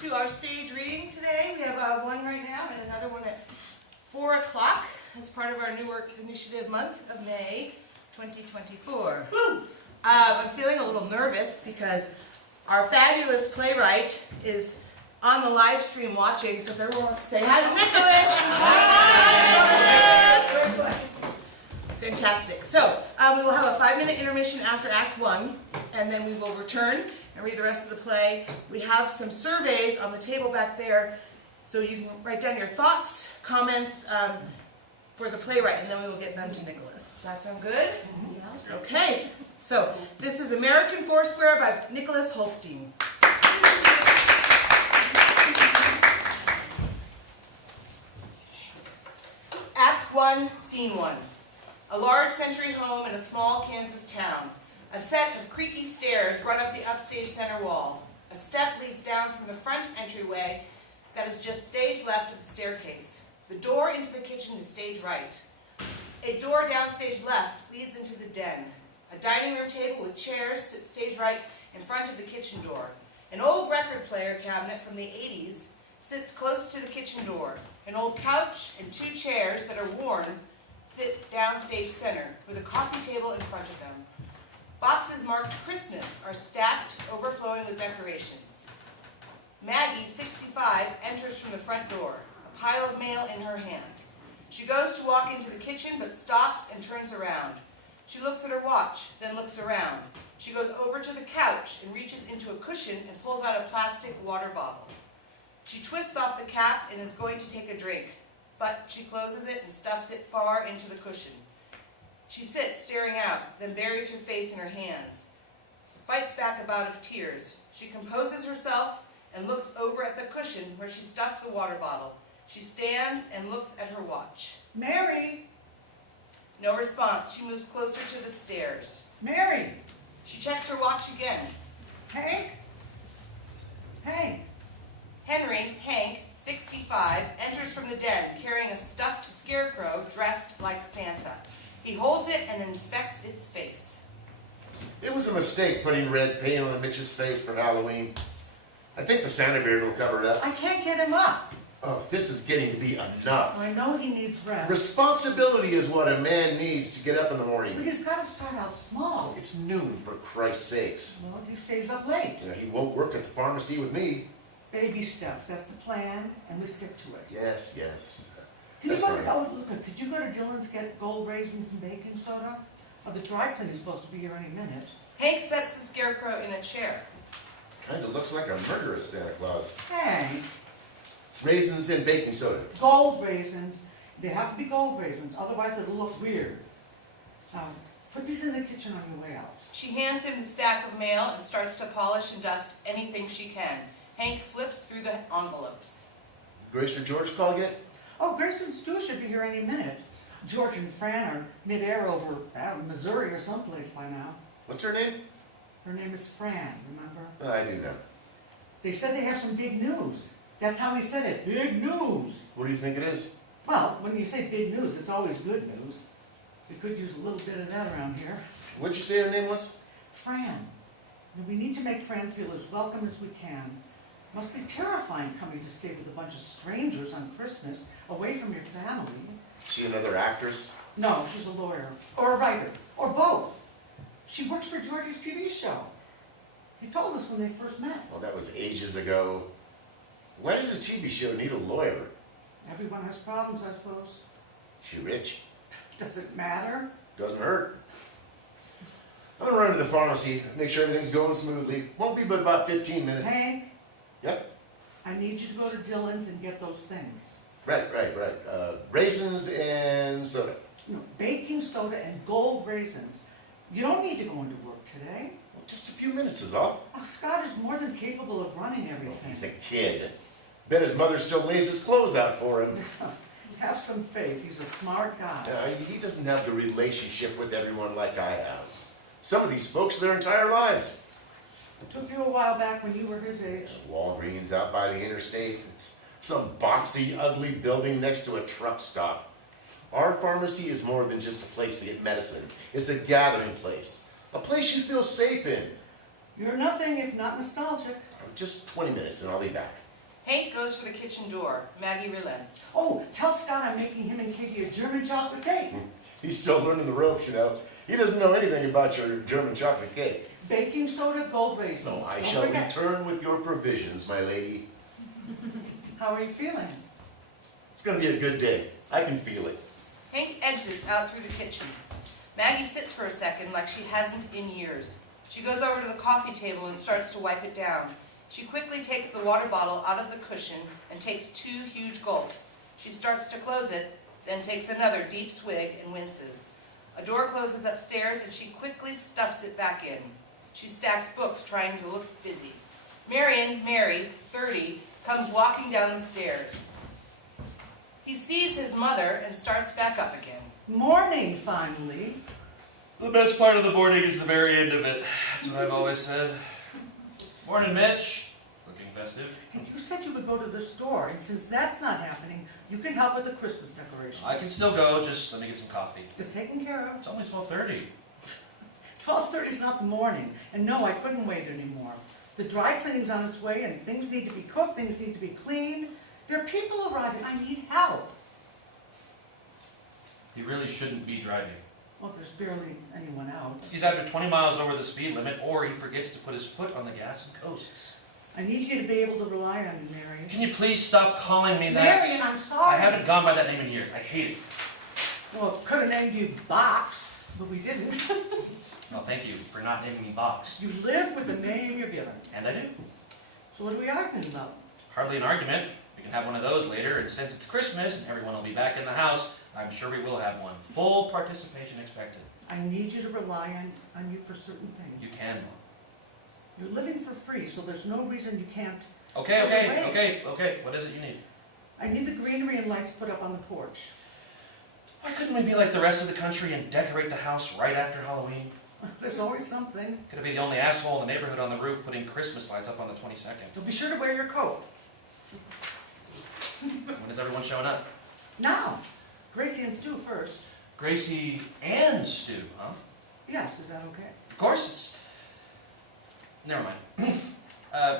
to our stage reading today. We have one right now and another one at 4 o'clock as part of our New Works Initiative month of May 2024. I'm feeling a little nervous because our fabulous playwright is on the live stream watching, so if everyone wants to say hi to Nicholas! Hi, Nicholas! Fantastic. So, we will have a 5-minute intermission after Act 1, and then we will return and read the rest of the play. We have some surveys on the table back there, so you can write down your thoughts, comments for the playwright, and then we will get them to Nicholas. Does that sound good? Yeah. Okay. So, this is American Foursquare by Nicholas Hulstine. Act 1, Scene 1. A large century home in a small Kansas town. A set of creaky stairs run up the upstage center wall. A step leads down from the front entryway that is just stage left of the staircase. The door into the kitchen is stage right. A door downstage left leads into the den. A dining room table with chairs sits stage right in front of the kitchen door. An old record player cabinet from the 80s sits close to the kitchen door. An old couch and 2 chairs that are worn sit downstage center with a coffee table in front of them. Boxes marked Christmas are stacked, overflowing with decorations. Maggie, 65, enters from the front door, a pile of mail in her hand. She goes to walk into the kitchen but stops and turns around. She looks at her watch, then looks around. She goes over to the couch and reaches into a cushion and pulls out a plastic water bottle. She twists off the cap and is going to take a drink, but she closes it and stuffs it far into the cushion. She sits staring out, then buries her face in her hands. Fights back a bout of tears. She composes herself and looks over at the cushion where she stuffed the water bottle. She stands and looks at her watch. Mary! No response. She moves closer to the stairs. Mary! She checks her watch again. Hank? Hank! Henry, Hank, 65, enters from the den carrying a stuffed scarecrow dressed like Santa. He holds it and inspects its face. It was a mistake putting red paint on Mitch's face for Halloween. I think the Santa beard will cover it up. I can't get him up. Oh, this is getting to be enough. I know he needs rest. Responsibility is what a man needs to get up in the morning. But he's got to start out small. It's noon, for Christ's sakes. Well, he stays up late. You know, he won't work at the pharmacy with me. Baby steps, that's the plan, and we stick to it. Yes, yes. Could you That's go to, fine. oh, look, could you go to Dylan's, get gold raisins and baking soda? Oh, the dry cleaning is supposed to be here any minute. Hank sets the scarecrow in a chair. Kind of looks like a murderous Santa Claus. Hank, Raisins and baking soda. gold raisins. They have to be gold raisins, otherwise it'll look weird. Put these in the kitchen on your way out. She hands him the stack of mail and starts to polish and dust anything she can. Hank flips through the envelopes. Grace or George call yet? Oh, Grace and Stu should be here any minute. George and Fran are mid-air over Missouri or someplace by now. What's her name? Her name is Fran, remember? I do know. They said they have some big news. That's how he said it, big news. What do you think it is? Well, when you say big news, it's always good news. We could use a little bit of that around here. What'd you say her name was? Fran. And we need to make Fran feel as welcome as we can. Must be terrifying coming to stay with a bunch of strangers on Christmas, away from your family. Is she another actress? No, she's a lawyer, or a writer, or both. She works for George's TV show. He told us when they first met. Well, that was ages ago. Why does a TV show need a lawyer? Everyone has problems, I suppose. She rich? Does it matter? Doesn't hurt. I'm gonna run to the pharmacy, make sure everything's going smoothly. Won't be but about 15 minutes. Hank, Yep. I need you to go to Dylan's and get those things. Right. Raisins and soda. No, baking soda and gold raisins. You don't need to go into work today. Well, just a few minutes is all. Oh, Scott is more than capable of running everything. He's a kid. Bet his mother still lays his clothes out for him. Have some faith. He's a smart guy. He doesn't have the relationship with everyone like I have. Some of these folks their entire lives. It took you a while back when you were his age. Walgreens out by the interstate. It's some boxy, ugly building next to a truck stop. Our pharmacy is more than just a place to get medicine. It's a gathering place. A place you feel safe in. You're nothing if not nostalgic. Just 20 minutes and I'll be back. Hank goes for the kitchen door. Maggie relents. Oh, tell Scott I'm making him and Katie a German chocolate cake. He's still learning the ropes, you know. He doesn't know anything about your German chocolate cake. Baking soda, gold raisins. No, I Don't shall forget. return with your provisions, my lady. How are you feeling? It's gonna be a good day. I can feel it. Hank exits out through the kitchen. Maggie sits for a second like she hasn't in years. She goes over to the coffee table and starts to wipe it down. She quickly takes the water bottle out of the cushion and takes 2 huge gulps. She starts to close it, then takes another deep swig and winces. A door closes upstairs and she quickly stuffs it back in. She stacks books trying to look busy. Mary, 30, comes walking down the stairs. He sees his mother and starts back up again. Morning, finally. The best part of the boarding is the very end of it. That's what I've always said. Morning, Mitch. Looking festive. Hey, you said you would go to the store, and since that's not happening, you can help with the Christmas decorations. I can still go, just let me get some coffee. It's taken care of. It's only 12:30. 12:30 is not the morning, and no, I couldn't wait anymore. The dry cleaning's on its way, and things need to be cooked, things need to be cleaned. There are people arriving. I need help. He really shouldn't be driving. Well, there's barely anyone out. He's either 20 miles over the speed limit, or he forgets to put his foot on the gas and coasts. I need you to be able to rely on me, Marion. Can you please stop calling me that? Marion, I'm sorry. I haven't gone by that name in years. I hate it. Well, could have named you Box, but we didn't. No, thank you for not naming me Box. You live with the name you're given. And I do. So what are we arguing about? Hardly an argument. We can have one of those later, and since it's Christmas and everyone will be back in the house, I'm sure we will have one. Full participation expected. I need you to rely on you for certain things. You can, Mom. You're living for free, so there's no reason you can't. Okay. What is it you need? I need the greenery and lights put up on the porch. Why couldn't we be like the rest of the country and decorate the house right after Halloween? There's always something. Could I be the only asshole in the neighborhood on the roof putting Christmas lights up on the 22nd? So be sure to wear your coat. When is everyone showing up? Now, Gracie and Stu first. Gracie and Stu, huh? Yes, is that okay? Of course it's... Never mind.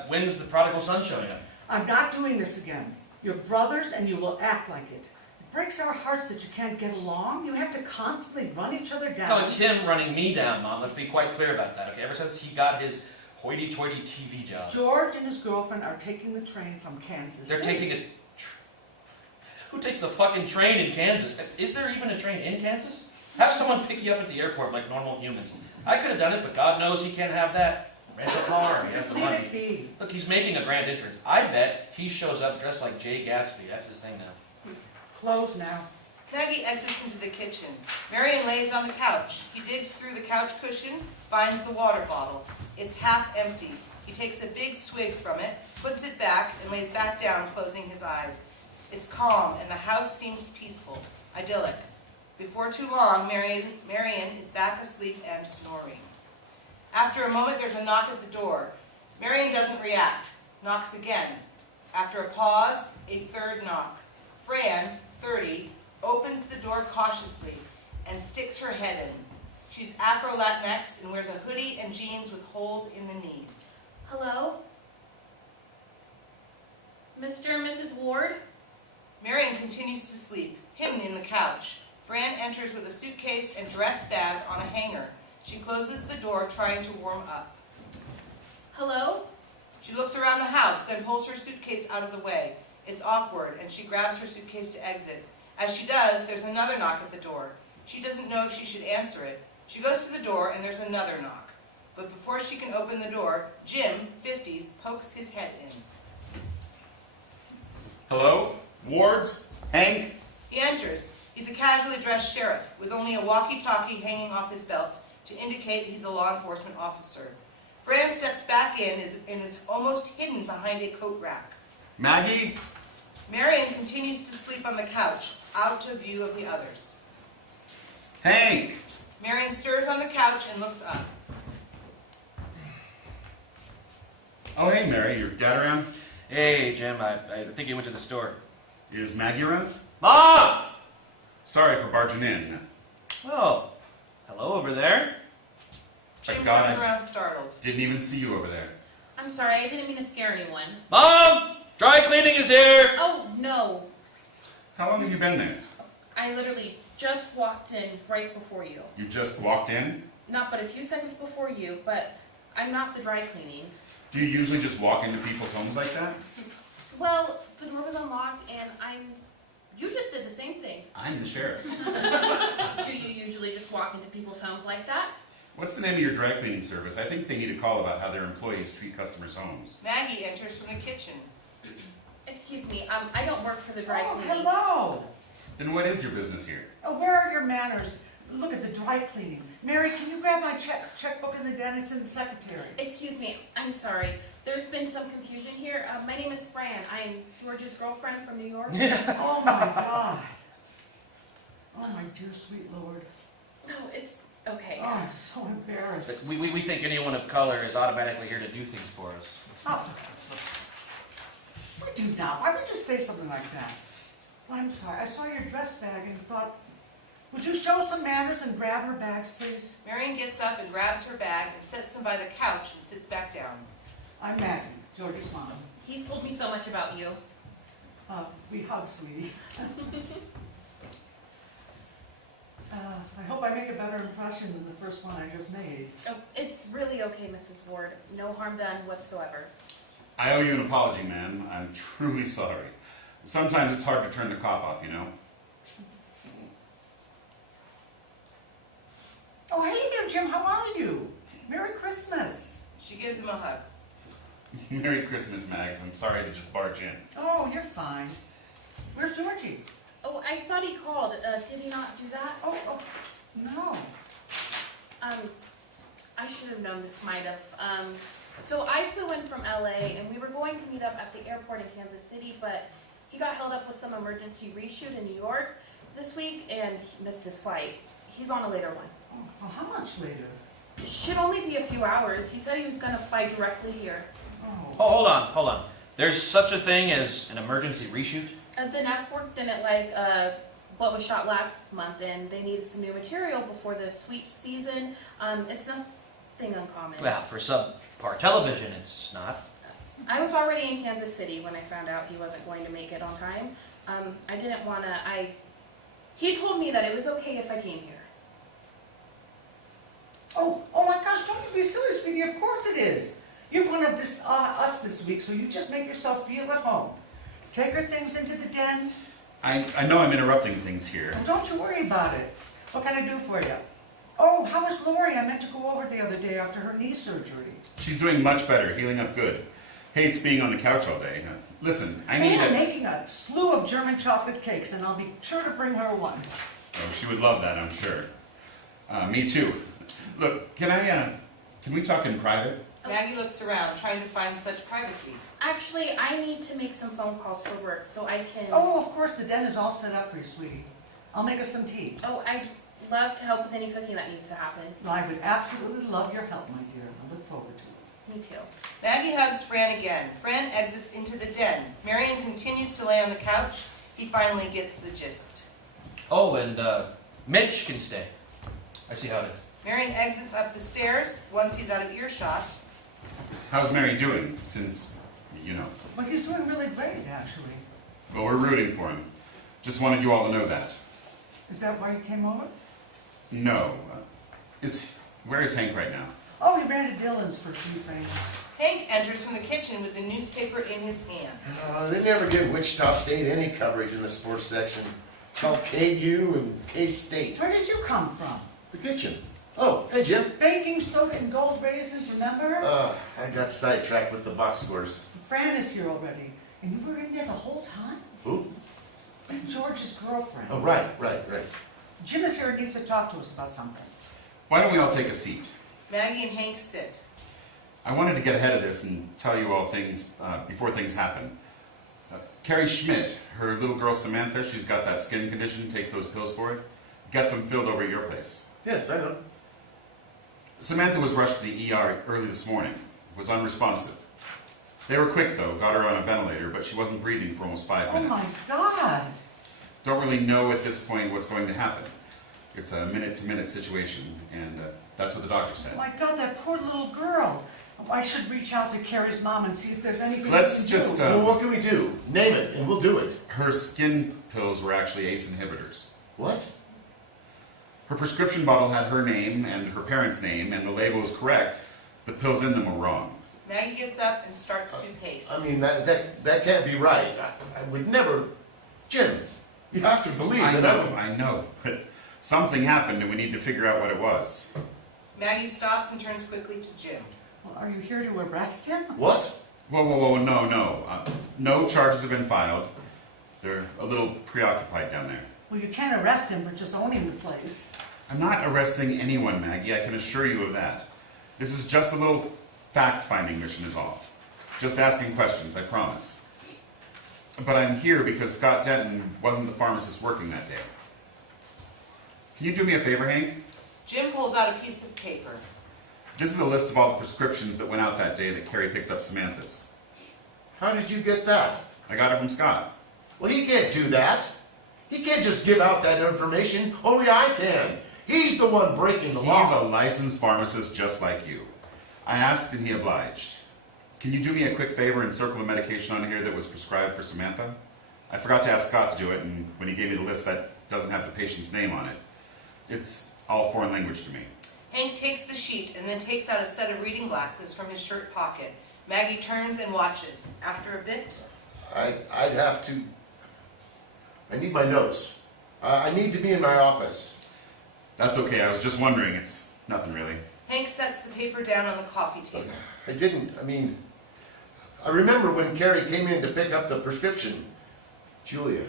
When's the prodigal son showing up? I'm not doing this again. You're brothers and you will act like it. It breaks our hearts that you can't get along. You have to constantly run each other down. No, it's him running me down, Mom. Let's be quite clear about that, okay? Ever since he got his hoity-toity TV job. George and his girlfriend are taking the train from Kansas They're City. taking a... Who takes the fucking train in Kansas? Is there even a train in Kansas? Have someone pick you up at the airport like normal humans. I could have done it, but God knows he can't have that. Rent a car, he has Just the leave money. it be. Look, he's making a grand entrance. I bet he shows up dressed like Jay Gatsby. That's his thing now. Close now. Maggie exits into the kitchen. Marion lays on the couch. He digs through the couch cushion, finds the water bottle. It's half empty. He takes a big swig from it, puts it back, and lays back down, closing his eyes. It's calm, and the house seems peaceful, idyllic. Before too long, Marion is back asleep and snoring. After a moment, there's a knock at the door. Marion doesn't react, knocks again. After a pause, a third knock. Fran, 30, opens the door cautiously and sticks her head in. She's Afro-Latinx and wears a hoodie and jeans with holes in the knees. Hello? Mr. and Mrs. Ward? Marion continues to sleep, hidden in the couch. Fran enters with a suitcase and dress bag on a hanger. She closes the door, trying to warm up. Hello? She looks around the house, then pulls her suitcase out of the way. It's awkward, and she grabs her suitcase to exit. As she does, there's another knock at the door. She doesn't know if she should answer it. She goes to the door, and there's another knock. But before she can open the door, Jim, 50s, pokes his head in. Hello? Wards? Hank? He enters. He's a casually dressed sheriff, with only a walkie-talkie hanging off his belt to indicate he's a law enforcement officer. Fran steps back in and is almost hidden behind a coat rack. Maggie? Marion continues to sleep on the couch, out of view of the others. Hank? Marion stirs on the couch and looks up. Oh, hey, Mary. Your dad around? Hey, Jim, I think he went to the store. Is Maggie around? Mom! Sorry for barging in. Oh, hello over there. Jim Thank turns God I around startled. didn't even see you over there. I'm sorry, I didn't mean to scare anyone. Mom! Dry cleaning! cleaning is here! Oh, no. How long have you been there? I literally just walked in right before you. You just walked in? Not but a few seconds before you, but I'm not the dry cleaning. Do you usually just walk into people's homes like that? Well, the door was unlocked and you just did the same thing. I'm the sheriff. Do you usually just walk into people's homes like that? What's the name of your dry cleaning service? I think they need a call about how their employees treat customers' homes. Maggie enters from the kitchen. Excuse me, I don't work for the dry Oh, cleaning. hello. Then what is your business here? Oh, where are your manners? Look at the dry cleaning. Mary, can you grab my checkbook in the den? It's in the secretary. Excuse me, I'm sorry. There's been some confusion here. My name is Fran. I'm George's girlfriend from New York. Oh my God. Oh my dear sweet Lord. No, it's okay. Oh, I'm so embarrassed. We think anyone of color is automatically here to do things for us. Oh. We do not. Why would you say something like that? Well, I'm sorry. I saw your dress bag and thought, would you show some manners and grab her bags, please? Marion gets up and grabs her bag and sets them by the couch and sits back down. I'm Maggie, George's mom. He's told me so much about you. We hug, sweetie. I hope I make a better impression than the first one I just made. Oh, it's really okay, Mrs. Ward. No harm done whatsoever. I owe you an apology, ma'am. I'm truly sorry. Sometimes it's hard to turn the cop off, you know? Oh, hey there, Jim. How are you? Merry Christmas. She gives him a hug. Merry Christmas, Mags. I'm sorry to just barge in. Oh, you're fine. Where's Georgie? Oh, I thought he called. Did he not do that? Oh, no. I should have known this might have. So I flew in from LA and we were going to meet up at the airport in Kansas City, but he got held up with some emergency reshoot in New York this week and he missed his flight. He's on a later one. Oh, well, how much later? It should only be a few hours. He said he was going to fly directly here. Oh. Oh, hold on. There's such a thing as an emergency reshoot? The network didn't like what was shot last month, and they needed some new material before the sweep season. It's nothing uncommon. Well, for subpar television, it's not. I was already in Kansas City when I found out he wasn't going to make it on time. I didn't want to. He told me that it was okay if I came here. Oh my gosh, don't you be silly, sweetie. Of course it is. You're one of us this week, so you just make yourself feel at home. Take her things into the den. I know I'm interrupting things here. Well, don't you worry about it. What can I do for you? Oh, how is Lori? I meant to go over the other day after her knee surgery. She's doing much better, healing up good. Hates being on the couch all day. Listen, I need I'm making a slew of German chocolate cakes, and I'll be sure to bring her one. Oh, she would love that, I'm sure. Me too. Look, can we talk in private? Maggie looks around, trying to find such privacy. Actually, I need to make some phone calls for work, so I can... Oh, of course, the den is all set up for you, sweetie. I'll make us some tea. Oh, I'd love to help with any cooking that needs to happen. Well, I would absolutely love your help, my dear. I look forward to it. Me too. Maggie hugs Fran again. Fran exits into the den. Marion continues to lay on the couch. He finally gets the gist. Oh, and Mitch can stay. I see how it is. Marion exits up the stairs once he's out of earshot. How's Mary doing, since, you know? Well, he's doing really great, actually. Well, we're rooting for him. Just wanted you all to know that. Is that why you came over? No. Where is Hank right now? Oh, he ran to Dylan's for a few things. Hank enters from the kitchen with the newspaper in his hands. They never give Wichita State any coverage in the sports section. It's all KU and K-State. Where did you come from? The kitchen. Oh, hey, Jim. Baking soda and gold raisins, remember? I got sidetracked with the box scores. Fran is here already. And you were in there the whole time? Who? George's girlfriend. Oh, right. Jim is here and needs to talk to us about something. Why don't we all take a seat? Maggie and Hank sit. I wanted to get ahead of this and tell you all things before things happen. Carrie Schmidt, her little girl Samantha, she's got that skin condition, takes those pills for it. Got them filled over at your place. Yes, I know. Samantha was rushed to the ER early this morning. Was unresponsive. They were quick though, got her on a ventilator, but she wasn't breathing for almost 5 Oh minutes. my God! Don't really know at this point what's going to happen. It's a minute-to-minute situation, and that's what the doctor said. Oh my God, that poor little girl. I should reach out to Carrie's mom and see if there's anything Let's we can just, do. Well, what can we do? Name it, and we'll do it. Her skin pills were actually ACE inhibitors. What? Her prescription bottle had her name and her parents' name, and the label was correct. The pills in them were wrong. Maggie gets up and starts to pace. I mean, that can't be right. I would never... Jim, you have to believe I that know, but something happened and we need to figure out what it was. Maggie stops and turns quickly to Jim. Well, are you here to arrest him? What? Whoa, no. No charges have been filed. They're a little preoccupied down there. Well, you can't arrest him for just owning the place. I'm not arresting anyone, Maggie, I can assure you of that. This is just a little fact-finding mission is all. Just asking questions, I promise. But I'm here because Scott Denton wasn't the pharmacist working that day. Can you do me a favor, Hank? Jim pulls out a piece of paper. This is a list of all the prescriptions that went out that day that Carrie picked up Samantha's. How did you get that? I got it from Scott. Well, he can't do that. He can't just give out that information. Only I can. He's the one breaking the He's law. a licensed pharmacist just like you. I asked and he obliged. Can you do me a quick favor and circle the medication on here that was prescribed for Samantha? I forgot to ask Scott to do it, and when he gave me the list, that doesn't have the patient's name on it. It's all foreign language to me. Hank takes the sheet and then takes out a set of reading glasses from his shirt pocket. Maggie turns and watches. After a bit, I'd have to... I need my notes. I need to be in my office. That's okay, I was just wondering. It's nothing really. Hank sets the paper down on the coffee table. I remember when Carrie came in to pick up the prescription. Julia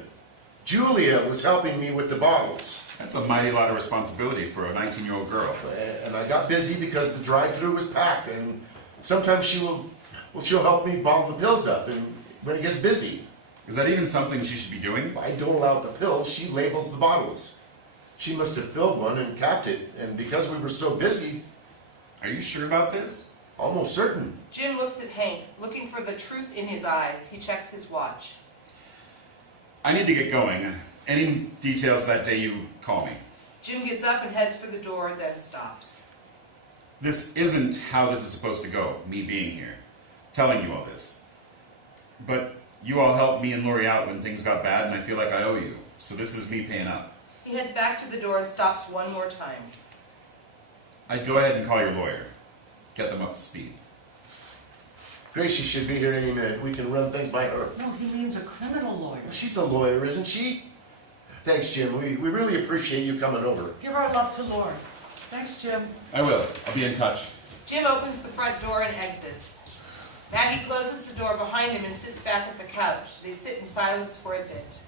was helping me with the bottles. That's a mighty lot of responsibility for a 19-year-old girl. And I got busy because the drive-thru was packed, and sometimes she'll help me bottle the pills up, and when it gets busy. Is that even something she should be doing? I dole out the pills, she labels the bottles. She must have filled one and capped it, and because we were so busy, Are you sure about this? almost certain. Jim looks at Hank, looking for the truth in his eyes. He checks his watch. I need to get going. Any details that day, you call me. Jim gets up and heads for the door, then stops. This isn't how this is supposed to go, me being here, telling you all this. But you all helped me and Lori out when things got bad, and I feel like I owe you. So this is me paying up. He heads back to the door and stops one more time. I'd go ahead and call your lawyer. Get them up to speed. Gracie should be here any minute. We can run things by her. No, he means a criminal lawyer. She's a lawyer, isn't she? Thanks, Jim. We really appreciate you coming over. Give our love to Lord. Thanks, Jim. I will. I'll be in touch. Jim opens the front door and exits. Maggie closes the door behind him and sits back at the couch. They sit in silence for a bit.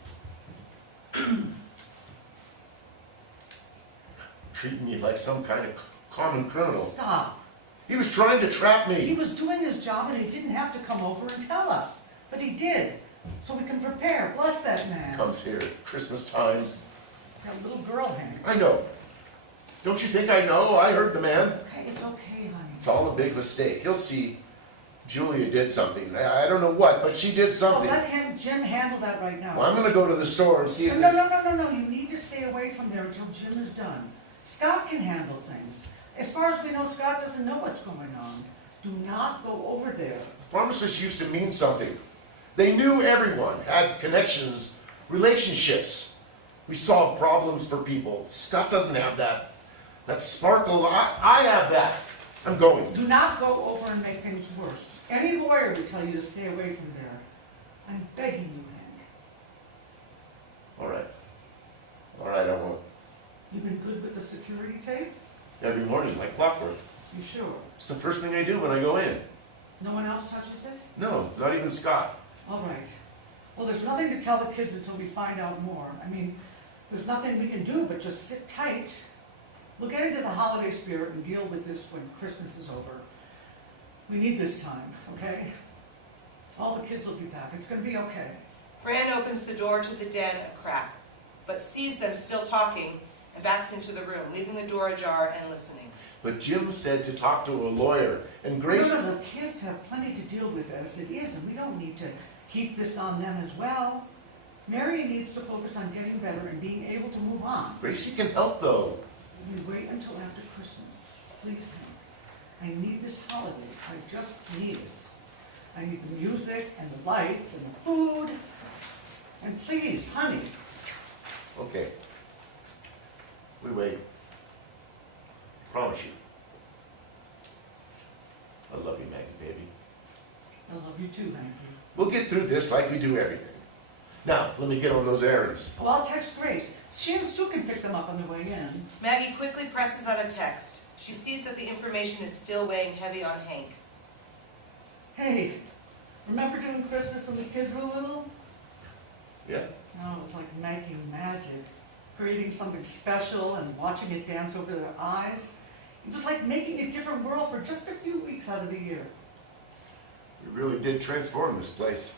Treating me like some kind of common criminal. Stop. He was trying to trap He me. was doing his job and he didn't have to come over and tell us. But he did. So we can prepare. Bless that man. Comes here at Christmas times. That little girl, Hank. I know. Don't you think I know? I heard the man. Okay, it's okay, honey. It's all a big mistake. He'll see. Julia did something. I don't know what, but she did Well, something. let Jim handle that right now. Well, I'm going to go to the store and see if No, there's... no. You need to stay away from there until Jim is done. Scott can handle things. As far as we know, Scott doesn't know what's going on. Do not go over there. Pharmacists used to mean something. They knew everyone, had connections, relationships. We solved problems for people. Scott doesn't have that. That sparkle, I have that. I'm going. Do not go over and make things worse. Any lawyer would tell you to stay away from there. I'm begging you, Hank. All right. All right, I won't. You've been good with the security tape? Every morning, like clockwork. You sure? It's the first thing I do when I go in. No one else touches it? No, not even Scott. All right. Well, there's nothing to tell the kids until we find out more. I mean, there's nothing we can do but just sit tight. We'll get into the holiday spirit and deal with this when Christmas is over. We need this time, okay? All the kids will be back. It's going to be okay. Fran opens the door to the den a crack, but sees them still talking and backs into the room, leaving the door ajar and listening. But Jim said to talk to a lawyer, and Grace... No, the kids have plenty to deal with as it is, and we don't need to heap this on them as well. Mary needs to focus on getting better and being able to move on. Gracie can help, though. We wait until after Christmas, please, Hank. I need this holiday. I just need it. I need the music and the lights and the food. And please, honey, Okay. We wait. Promise you. I love you, Maggie, baby. I love you too, Maggie. We'll get through this like we do everything. Now, let me get on those errands. Oh, I'll text Grace. She and Stu can pick them up on the way in. Maggie quickly presses on a text. She sees that the information is still weighing heavy on Hank. Hey, remember doing Christmas when the kids were little? Yeah. No, it was like making magic. Creating something special and watching it dance over their eyes. It was like making a different world for just a few weeks out of the year. We really did transform this place.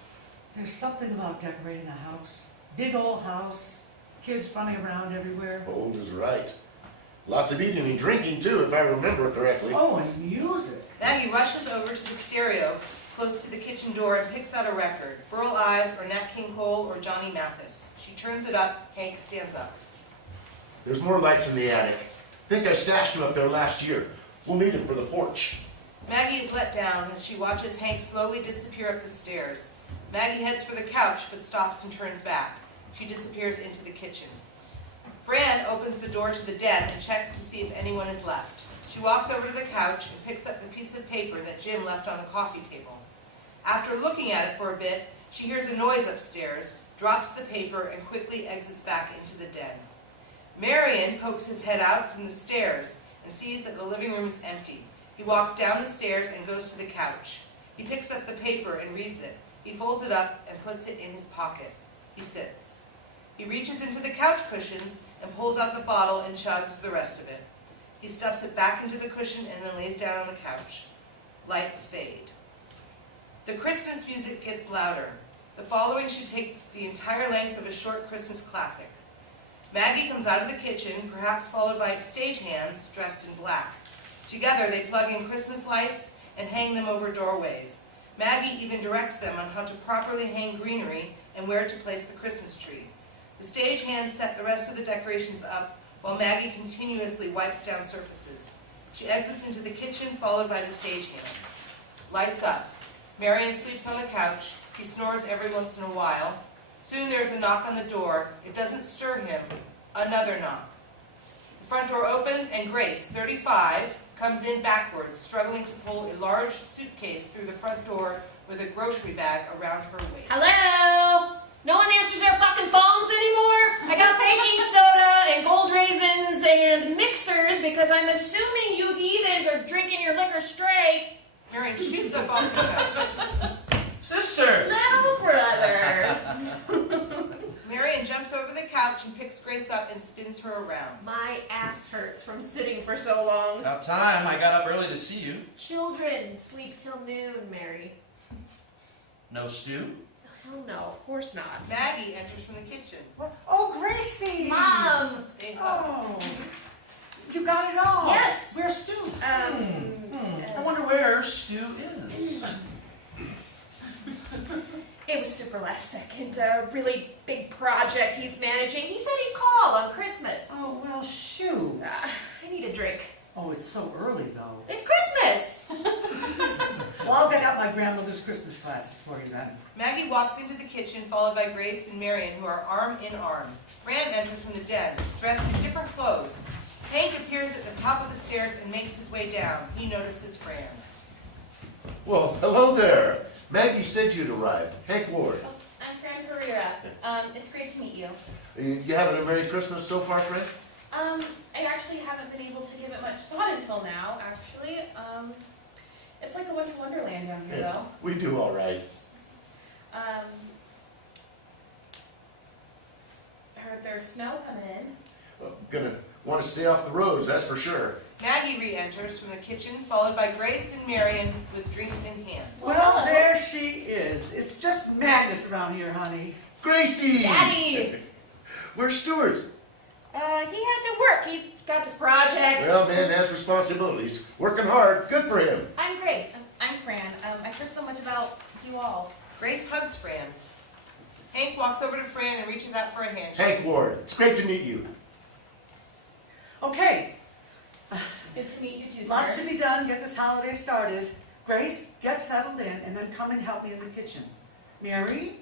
There's something about decorating a house. Big old house. Kids running around everywhere. Old is right. Lots of eating and drinking, too, if I remember correctly. Oh, and music. Maggie rushes over to the stereo close to the kitchen door and picks out a record. Burl Ives or Nat King Cole or Johnny Mathis. She turns it up. Hank stands up. There's more lights in the attic. Think I stashed them up there last year. We'll need them for the porch. Maggie is let down as she watches Hank slowly disappear up the stairs. Maggie heads for the couch but stops and turns back. She disappears into the kitchen. Fran opens the door to the den and checks to see if anyone is left. She walks over to the couch and picks up the piece of paper that Jim left on the coffee table. After looking at it for a bit, she hears a noise upstairs, drops the paper, and quickly exits back into the den. Marion pokes his head out from the stairs and sees that the living room is empty. He walks down the stairs and goes to the couch. He picks up the paper and reads it. He folds it up and puts it in his pocket. He sits. He reaches into the couch cushions and pulls out the bottle and chugs the rest of it. He stuffs it back into the cushion and then lays down on the couch. Lights fade. The Christmas music gets louder. The following should take the entire length of a short Christmas classic. Maggie comes out of the kitchen, perhaps followed by stagehands dressed in black. Together they plug in Christmas lights and hang them over doorways. Maggie even directs them on how to properly hang greenery and where to place the Christmas tree. The stagehands set the rest of the decorations up, while Maggie continuously wipes down surfaces. She exits into the kitchen, followed by the stagehands. Lights up. Marion sleeps on the couch. He snores every once in a while. Soon there's a knock on the door. It doesn't stir him. Another knock. The front door opens and Grace, 35, comes in backwards, struggling to pull a large suitcase through the front door with a grocery bag around her waist. Hello? No one answers their fucking phones anymore? I got baking soda and gold raisins and mixers because I'm assuming you heathens are drinking your liquor straight. Marion shoots up off the couch. Sister! Little brother. Marion jumps over the couch and picks Grace up and spins her around. My ass hurts from sitting for so long. About time. I got up early to see you. Children sleep till noon, Mary. No stew? Hell no, of course not. Maggie enters from the kitchen. Oh, Gracie! Mom! They hug. Oh, you got it all. Yes. Where's Stu? I wonder where Stu is. It was super last second. A really big project he's managing. He said he'd call on Christmas. Oh, well, shoot. I need a drink. Oh, it's so early, though. It's Christmas! Well, I'll get out my grandmother's Christmas glasses for you then. Maggie walks into the kitchen, followed by Grace and Marion, who are arm in arm. Fran enters from the den, dressed in different clothes. Hank appears at the top of the stairs and makes his way down. He notices Fran. Well, hello there. Maggie said you'd arrived. Hank Ward. I'm Fran Herrera. It's great to meet you. You having a Merry Christmas so far, Fran? I actually haven't been able to give it much thought until now, actually. It's like a winter wonderland down here, though. We do all right. Heard there's snow coming in. Well, gonna want to stay off the roads, that's for sure. Maggie re-enters from the kitchen, followed by Grace and Marion with drinks in hand. Well, there she is. It's just madness around here, honey. Gracie! Daddy! Where's Stuart? He had to work. He's got this project. Well, man has responsibilities. Working hard. Good for him. I'm Grace. I'm Fran. I've heard so much about you all. Grace hugs Fran. Hank walks over to Fran and reaches out for a handshake. Hank Ward, it's great to meet you. Okay. Good to meet you too, Lots sir. to be done, get this holiday started. Grace, get settled in, and then come and help me in the kitchen. Mary,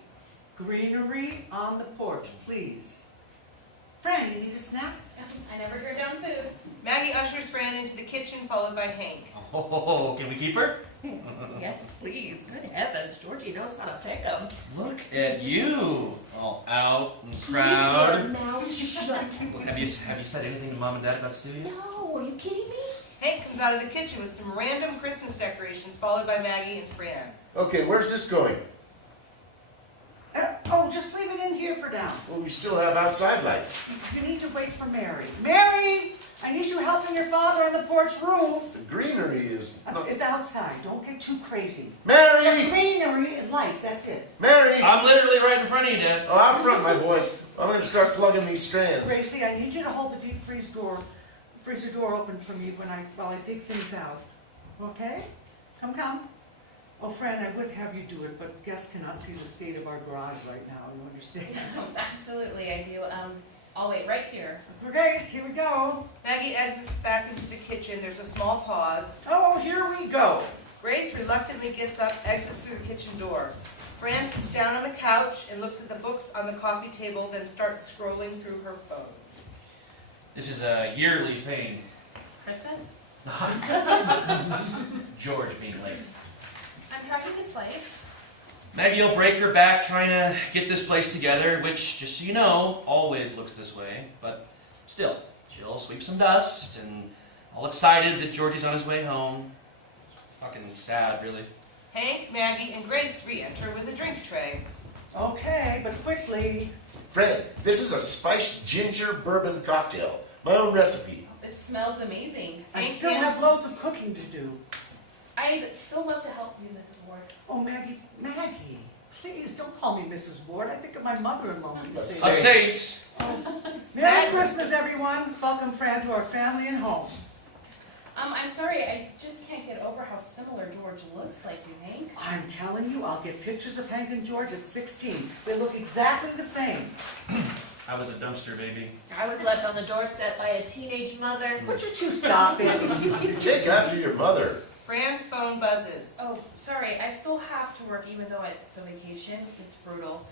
greenery on the porch, please. Fran, you need a snack? I never turn down food. Maggie ushers Fran into the kitchen, followed by Hank. Oh, can we keep her? Yes, please. Good heavens, Georgie knows how to pick 'em. Look at you, all out and proud. Keep your mouth shut. Have you said anything to Mom and Dad about Studio? No, are you kidding me? Hank comes out of the kitchen with some random Christmas decorations, followed by Maggie and Fran. Okay, where's this going? Oh, just leave it in here for now. Well, we still have outside lights. You need to wait for Mary. Mary, I need you helping your father on the porch roof. The greenery is not... It's outside. Don't get too crazy. Just Mary! greenery and lights, that's it. Mary! I'm literally right in front of you, Dad. Oh, out front, my boy. I'm going to start plugging these strands. Gracie, I need you to hold the deep freezer door open for me while I dig things out. Okay? Come. Oh, Fran, I would have you do it, but guests cannot see the state of our garage right now. You understand? Absolutely, I do. I'll wait right here. Grace, here we go. Maggie exits back into the kitchen. There's a small pause. Oh, here we go. Grace reluctantly gets up, exits through the kitchen door. Fran sits down on the couch and looks at the books on the coffee table, then starts scrolling through her phone. This is a yearly thing. Christmas? George being late. I'm tracking this flight. Maggie will break her back trying to get this place together, which, just so you know, always looks this way. But still, she'll sweep some dust and all excited that Georgie's on his way home. Fucking sad, really. Hank, Maggie, and Grace re-enter with a drink tray. Okay, but quickly. Fran, this is a spiced ginger bourbon cocktail. My own recipe. It smells amazing. I Hank still hands- have loads of cooking to do. I'd still love to help you, Mrs. Ward. Oh, Maggie, please don't call me Mrs. Ward. I think of my mother-in-law when you A say that. saint! Merry Christmas, everyone. Welcome, Fran, to our family and home. I'm sorry, I just can't get over how similar George looks like you, Hank. I'm telling you, I'll get pictures of Hank and George at 16. They look exactly the same. I was a dumpster baby. I was left on the doorstep by a teenage mother. Would you two stop it? You take after your mother. Fran's phone buzzes. Oh, sorry, I still have to work even though it's a vacation. It's brutal.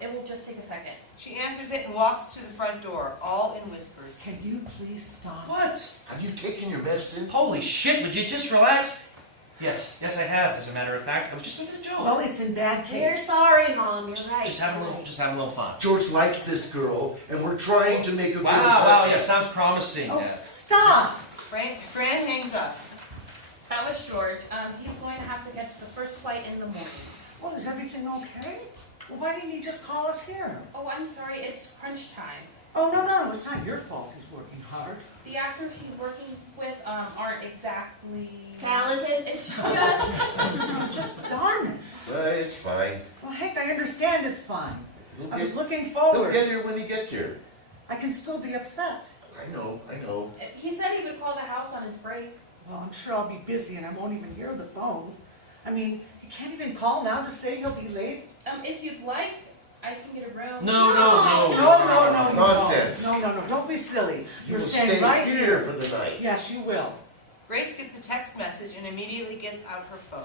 It will just take a second. She answers it and walks to the front door, all in whispers. Can you please stop? What? Have you taken your medicine? Holy shit, would you just relax? Yes, I have, as a matter of fact. I was just making a joke. Well, it's in bad You're taste. sorry, Mom. You're right. Just having a little fun. George likes this girl, and we're trying to make a good Wow, impression. yeah, sounds promising. Oh, stop! Fran hangs up. That was George. He's going to have to catch the first flight in the morning. Well, is everything okay? Well, why didn't he just call us here? Oh, I'm sorry, it's crunch time. Oh, no, it's not your fault he's working hard. The actors he's working with aren't exactly Talented? It's just Just darn it. It's fine. Well, Hank, I understand it's fine. He'll I was get, looking he'll forward. get here when he gets here. I can still be upset. I know. he said he would call the house on his break. Well, I'm sure I'll be busy and I won't even hear the phone. I mean, you can't even call now to say he'll be late. If you'd like, I can get a room. No. No, you Nonsense. won't. No, don't be silly. You You're will staying stay right here for the night. Yes, you will. Grace gets a text message and immediately gets out her phone.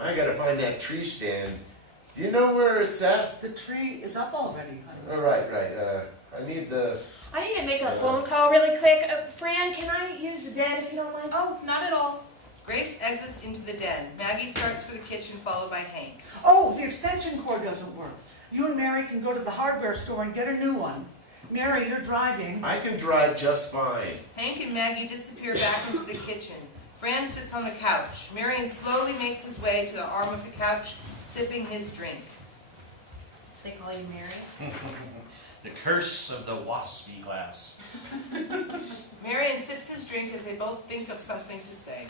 I gotta find that tree stand. Do you know where it's at? The tree is up already, honey. Oh, right. I need the... I need to make a phone call really quick. Fran, can I use the den if you don't mind? Oh, not at all. Grace exits into the den. Maggie starts for the kitchen, followed by Hank. Oh, the extension cord doesn't work. You and Mary can go to the hardware store and get a new one. Mary, you're driving. I can drive just fine. Hank and Maggie disappear back into the kitchen. Fran sits on the couch. Marion slowly makes his way to the arm of the couch, sipping his drink. They call you Mary. The curse of the waspy glass. Marion sips his drink as they both think of something to say.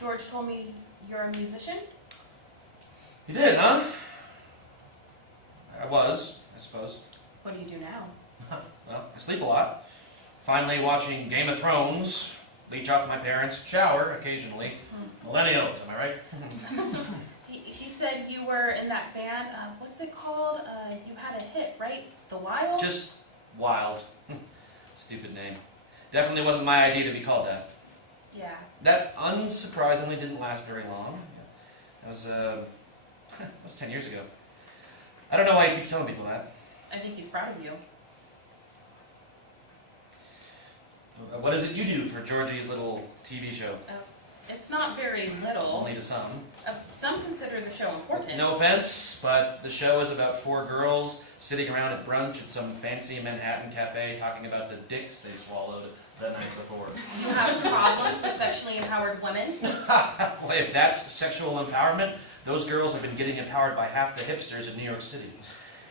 George told me you're a musician. You did, huh? I was, I suppose. What do you do now? Well, I sleep a lot. Finally watching Game of Thrones, leech off my parents, shower occasionally. Millennials, am I right? He said you were in that band. What's it called? You had a hit, right? The Wild? Just wild. Stupid name. Definitely wasn't my idea to be called that. Yeah. That unsurprisingly didn't last very long. That was, that was 10 years ago. I don't know why you keep telling people that. I think he's proud of you. What is it you do for Georgie's little TV show? It's not very little. Only to some. Some consider the show important. No offense, but the show is about 4 girls sitting around at brunch at some fancy Manhattan cafe talking about the dicks they swallowed the night before. You have a problem for sexually empowered women? Well, if that's sexual empowerment, those girls have been getting empowered by half the hipsters in New York City.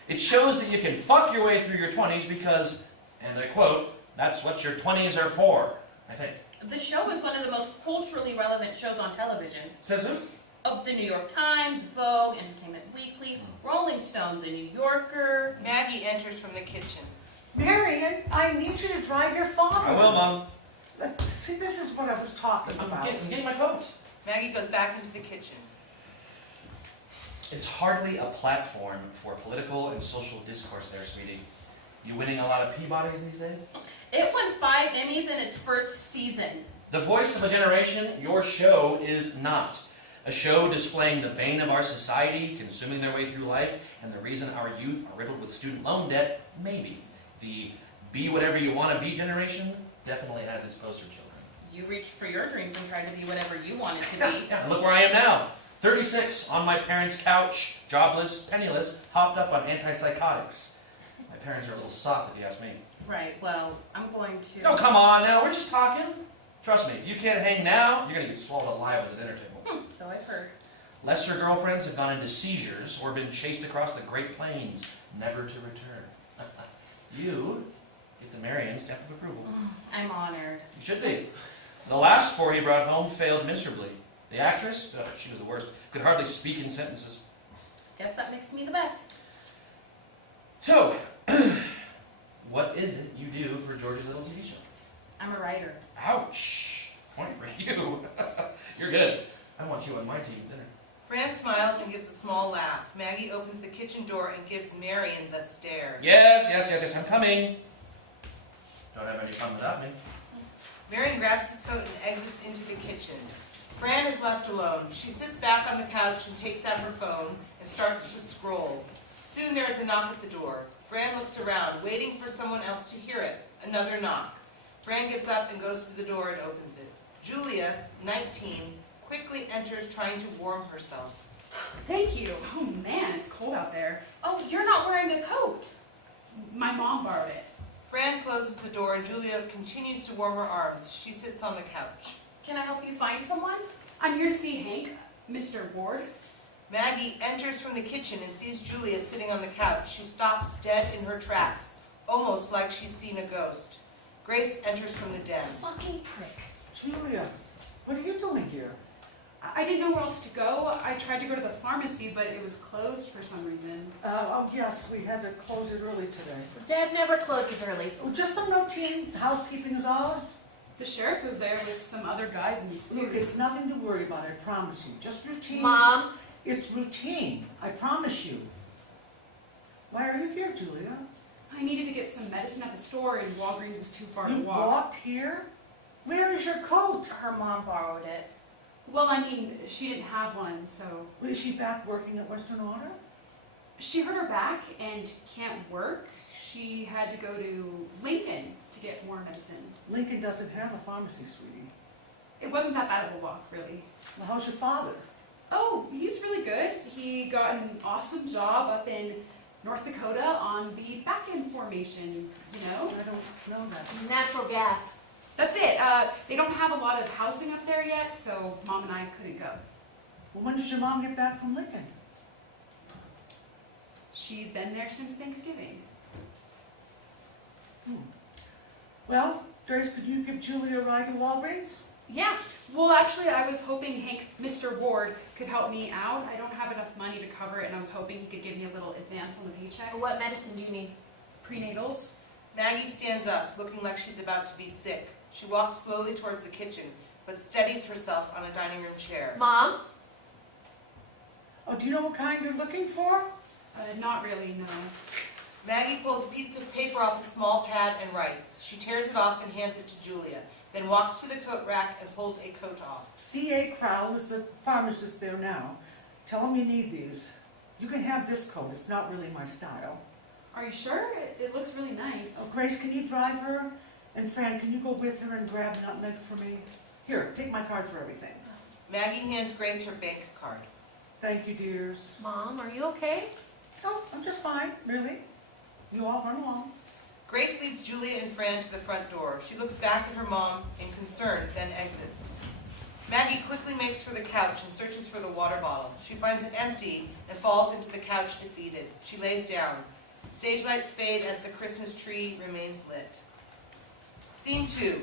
It shows that you can fuck your way through your 20s because, and I quote, that's what your 20s are for, I think. The show is one of the most culturally relevant shows on television. Says who? Of the New York Times, Vogue, Entertainment Weekly, Rolling Stone, The New Yorker. Maggie enters from the kitchen. Marion, I need you to drive your father. I will, Mom. See, this is what I was talking I'm about. getting my coat. Maggie goes back into the kitchen. It's hardly a platform for political and social discourse there, sweetie. You winning a lot of Peabodys these days? It won 5 Emmys in its first season. The voice of a generation, your show is not. A show displaying the bane of our society, consuming their way through life, and the reason our youth are riddled with student loan debt, maybe. The be whatever you want to be generation definitely has its poster children. You reached for your dreams and tried to be whatever you wanted to be. Yeah, look where I am now. 36, on my parents' couch, jobless, penniless, hopped up on antipsychotics. My parents are a little soft, if you ask me. Right, well, I'm going to... Oh, come on now, we're just talking. Trust me, if you can't hang now, you're going to get swallowed alive at the dinner table. So I've heard. Lesser girlfriends have gone into seizures or been chased across the Great Plains, never to return. You get the Marion stamp of approval. I'm honored. You should be. The last 4 he brought home failed miserably. The actress, she was the worst, could hardly speak in sentences. Guess that makes me the best. So, what is it you do for George's little TV show? I'm a writer. Ouch! Point for you. You're good. I want you on my team at dinner. Fran smiles and gives a small laugh. Maggie opens the kitchen door and gives Marion the stare. Yes, I'm coming. Don't have any fun without me. Marion grabs his coat and exits into the kitchen. Fran is left alone. She sits back on the couch and takes out her phone and starts to scroll. Soon there is a knock at the door. Fran looks around, waiting for someone else to hear it. Another knock. Fran gets up and goes to the door and opens it. Julia, 19, quickly enters trying to warm herself. Thank you. Oh man, it's cold out there. Oh, you're not wearing a coat. My mom borrowed it. Fran closes the door and Julia continues to warm her arms. She sits on the couch. Can I help you find someone? I'm here to see Hank, Mr. Ward. Maggie enters from the kitchen and sees Julia sitting on the couch. She stops dead in her tracks, almost like she's seen a ghost. Grace enters from the den. Fucking prick. Julia, what are you doing here? I didn't know where else to go. I tried to go to the pharmacy, but it was closed for some reason. Oh yes, we had to close it early today. Dad never closes early. Oh, just some routine housekeeping is all. The sheriff was there with some other guys in suits. Look, it's nothing to worry about, I promise you. Just routine. Mom, It's routine, I promise you. Why are you here, Julia? I needed to get some medicine at the store, and Walgreens was too far to You walk. walked here? Where is your coat? Her mom borrowed it. Well, I mean, she didn't have one, so... Is she back working at Western Order? She hurt her back and can't work. She had to go to Lincoln to get more medicine. Lincoln doesn't have a pharmacy, sweetie. It wasn't that bad of a walk, really. Well, how's your father? Oh, he's really good. He got an awesome job up in North Dakota on the back-end formation, you know? I don't know that. natural gas. That's it. They don't have a lot of housing up there yet, so Mom and I couldn't go. Well, when did your mom get back from Lincoln? She's been there since Thanksgiving. Well, Grace, could you give Julia a ride to Walgreens? Yeah. Well, actually, I was hoping Hank, Mr. Ward, could help me out. I don't have enough money to cover it, and I was hoping he could give me a little advance on the paycheck. What medicine do you need? Prenatals. Maggie stands up, looking like she's about to be sick. She walks slowly towards the kitchen, but steadies herself on a dining room chair. Mom? Oh, do you know what kind you're looking for? Not really, no. Maggie pulls a piece of paper off a small pad and writes. She tears it off and hands it to Julia, then walks to the coat rack and pulls a coat off. C.A. Crowell is the pharmacist there now. Tell him you need these. You can have this coat. It's not really my style. Are you sure? It looks really nice. Oh, Grace, can you drive her? And Fran, can you go with her and grab nutmeg for me? Here, take my card for everything. Maggie hands Grace her bank card. Thank you, dears. Mom, are you okay? Oh, I'm just fine, really. You all run along. Grace leads Julia and Fran to the front door. She looks back at her mom in concern, then exits. Maggie quickly makes for the couch and searches for the water bottle. She finds it empty and falls into the couch defeated. She lays down. Stage lights fade as the Christmas tree remains lit. Scene 2.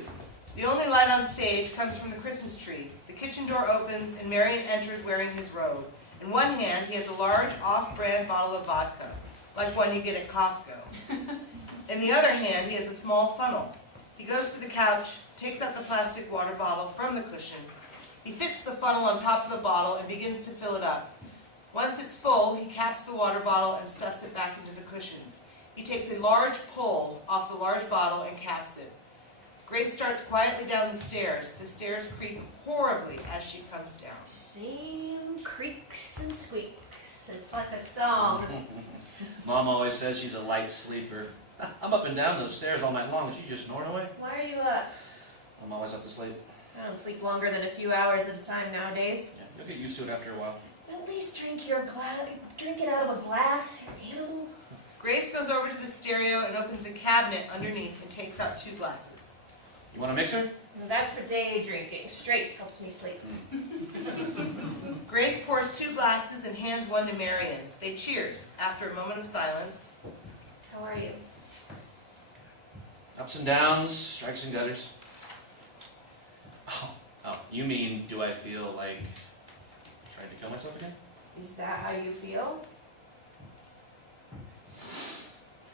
The only light on stage comes from the Christmas tree. The kitchen door opens and Marion enters wearing his robe. In one hand, he has a large off-brand bottle of vodka, like one you get at Costco. In the other hand, he has a small funnel. He goes to the couch, takes out the plastic water bottle from the cushion. He fits the funnel on top of the bottle and begins to fill it up. Once it's full, he caps the water bottle and stuffs it back into the cushions. He takes a large pull off the large bottle and caps it. Grace starts quietly down the stairs. The stairs creak horribly as she comes down. Same creaks and squeaks. It's like a song. Mom always says she's a light sleeper. I'm up and down those stairs all night long and she just snoring away. Why are you up? I'm always up to sleep. I don't sleep longer than a few hours at a time nowadays. Yeah, you'll get used to it after a while. At least drink it out of a glass, animal. Grace goes over to the stereo and opens a cabinet underneath and takes out 2 glasses. You want a mixer? No, that's for day drinking. Straight helps me sleep. Grace pours 2 glasses and hands one to Marion. They cheers. After a moment of silence, How are you? Ups and downs, strikes and gutters. Oh, you mean, do I feel like trying to kill myself again? Is that how you feel?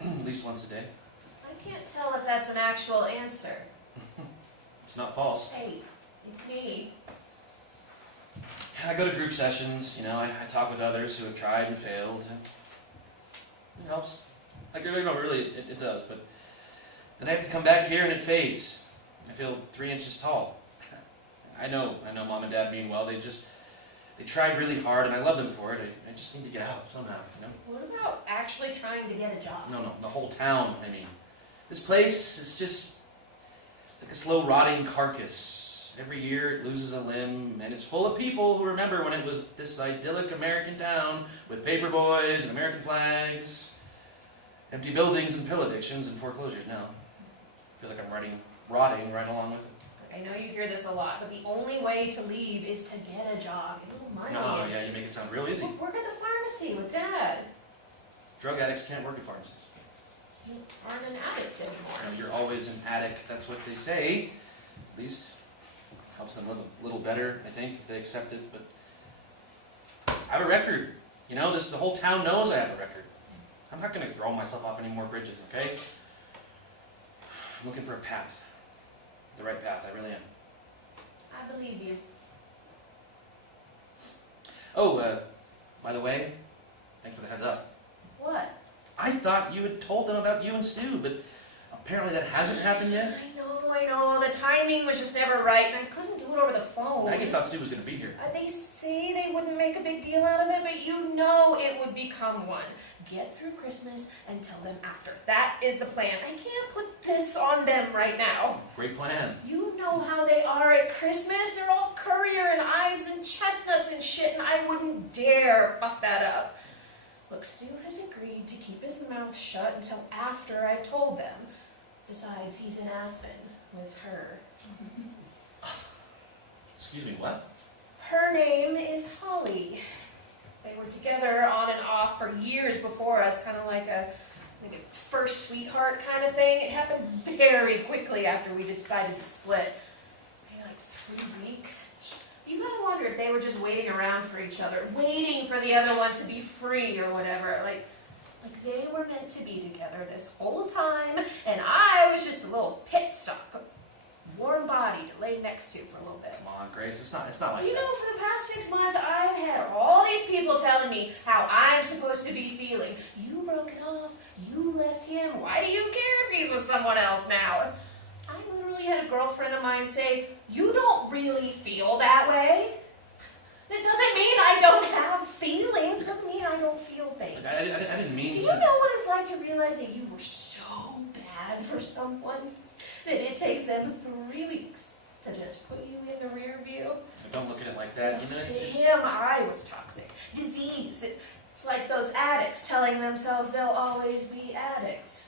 At least once a day. I can't tell if that's an actual answer. It's not false. Hey, it's me. I go to group sessions, I talk with others who have tried and failed. It helps. Like, really, it does, but then I have to come back here and it fades. I feel 3 inches tall. I know Mom and Dad mean well. They tried really hard and I love them for it. I just need to get out somehow, What about actually trying to get a job? No, the whole town, This place is it's like a slow rotting carcass. Every year it loses a limb, and it's full of people who remember when it was this idyllic American town with paper boys and American flags, empty buildings and pill addictions and foreclosures now. I feel like I'm rotting right along with it. I know you hear this a lot, but the only way to leave is to get a job, get a little money. Oh, yeah, you make it sound real easy. Well, work at the pharmacy with Dad. Drug addicts can't work at pharmacies. You aren't an addict anymore. You're always an addict, that's what they say. At least helps them live a little better, I think, if they accept it. But I have a record. The whole town knows I have a record. I'm not going to throw myself off any more bridges, okay? I'm looking for a path. The right path, I really am. I believe you. Oh, by the way, thanks for the heads up. What? I thought you had told them about you and Stu, but apparently that hasn't happened yet. I know. The timing was just never right, and I couldn't do it over the phone. Maggie thought Stu was going to be here. They say they wouldn't make a big deal out of it, but it would become one. Get through Christmas and tell them after. That is the plan. I can't put this on them right now. Great plan. You know how they are at Christmas. They're all Courier and Ives and chestnuts and shit, and I wouldn't dare fuck that up. Look, Stu has agreed to keep his mouth shut until after I've told them. Besides, he's in Aspen with her. Excuse me, what? Her name is Holly. They were together on and off for years before us, kind of like a first sweetheart kind of thing. It happened very quickly after we decided to split. Maybe like 3 weeks. You gotta wonder if they were just waiting around for each other, waiting for the other one to be free or whatever. Like they were meant to be together this whole time, and I was just a little pit stop, a warm body to lay next to for a little bit. Come on, Grace. It's not like You that. know, for the past 6 months, I've had all these people telling me how I'm supposed to be feeling. You broke it off. You left him. Why do you care if he's with someone else now? I literally had a girlfriend of mine say, you don't really feel that way. That doesn't mean I don't have feelings. It doesn't mean I don't feel things. I didn't mean Do to. you know what it's like to realize that you were so bad for someone that it takes them 3 weeks to just put you in the rear view? Don't look at it like that. You know, To him, I was toxic. Disease. It's like those addicts telling themselves they'll always be addicts.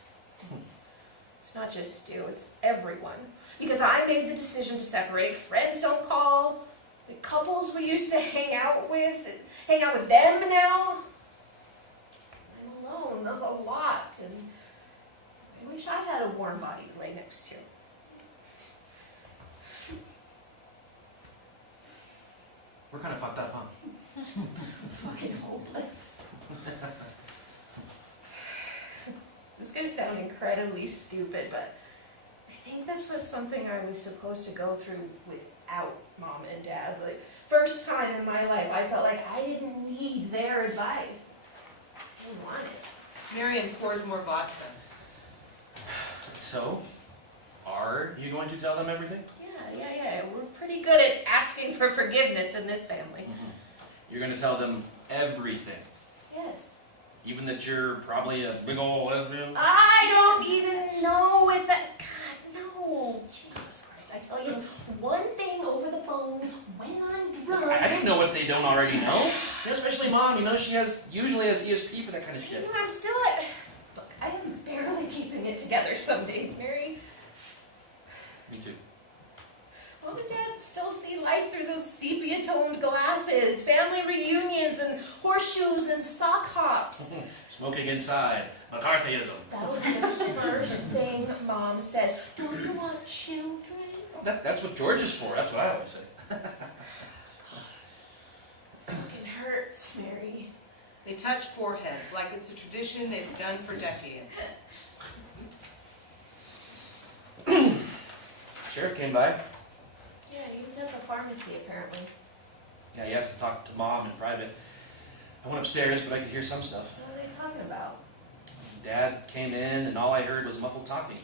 It's not just Stu, it's everyone. Because I made the decision to separate. Friends don't call. The couples we used to hang out with them now. I'm alone a lot, and I wish I had a warm body to lay next to. we're kind of fucked up, huh? Fucking hopeless. This is going to sound incredibly stupid, but I think this was something I was supposed to go through without Mom and Dad. Like, first time in my life, I felt like I didn't need their advice. I didn't want it. Marion pours more vodka. So, are you going to tell them everything? Yeah. We're pretty good at asking for forgiveness in this family. You're going to tell them everything, Yes. even that you're probably a big old lesbian. I don't even know if that... God, no. Jesus Christ. I tell you one thing over the phone when I'm drunk. I didn't know what they don't already know. Especially Mom, you know, she usually has ESP for that kind of shit. I'm still at... Look, I am barely keeping it together some days, Mary. Me too. Mom and Dad still see life through those sepia-toned glasses, family reunions, and horseshoes and sock hops. Smoking inside. McCarthyism. That would be the first thing Mom says. Don't you want children? That's what George is for. That's what I always say. Fucking hurts, Mary. They touch foreheads like it's a tradition they've done for decades. Sheriff came by. Yeah, he was at the pharmacy, apparently. Yeah, he asked to talk to Mom in private. I went upstairs, but I could hear some stuff. What are they talking about? Dad came in, and all I heard was muffled talking.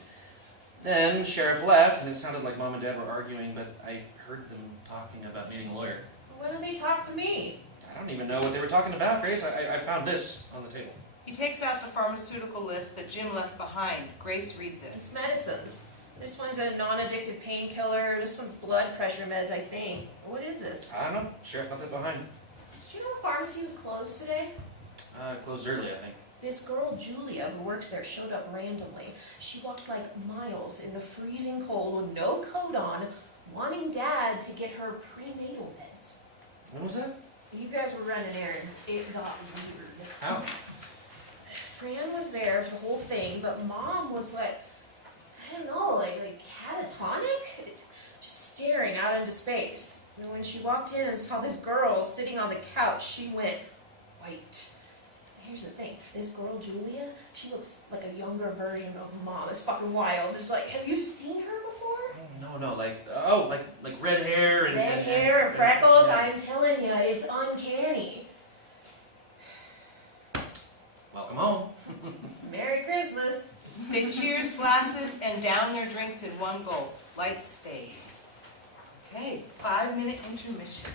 Then Sheriff left, and it sounded like Mom and Dad were arguing, but I heard them talking about meeting a lawyer. When did they talk to me? I don't even know what they were talking about, Grace. I found this on the table. He takes out the pharmaceutical list that Jim left behind. Grace reads it. It's medicines. This one's a non-addictive painkiller. This one's blood pressure meds, I think. What is this? I don't know. Sheriff left it behind. Did you know the pharmacy was closed today? Closed early, I think. This girl, Julia, who works there, showed up randomly. She walked like miles in the freezing cold with no coat on, wanting Dad to get her prenatal meds. When was that? You guys were running errands. It got weird. How? Fran was there for the whole thing, but Mom was like, I don't know, like catatonic? Just staring out into space. And when she walked in and saw this girl sitting on the couch, she went white. Here's the thing, this girl, Julia, she looks like a younger version of Mom. It's fucking wild. It's like, have you seen her before? No, like red hair and... Red hair and freckles, yeah. I'm telling you, it's uncanny. Welcome home. Merry Christmas. They cheers glasses and down their drinks in one gulp. Lights fade. Okay, 5-minute intermission.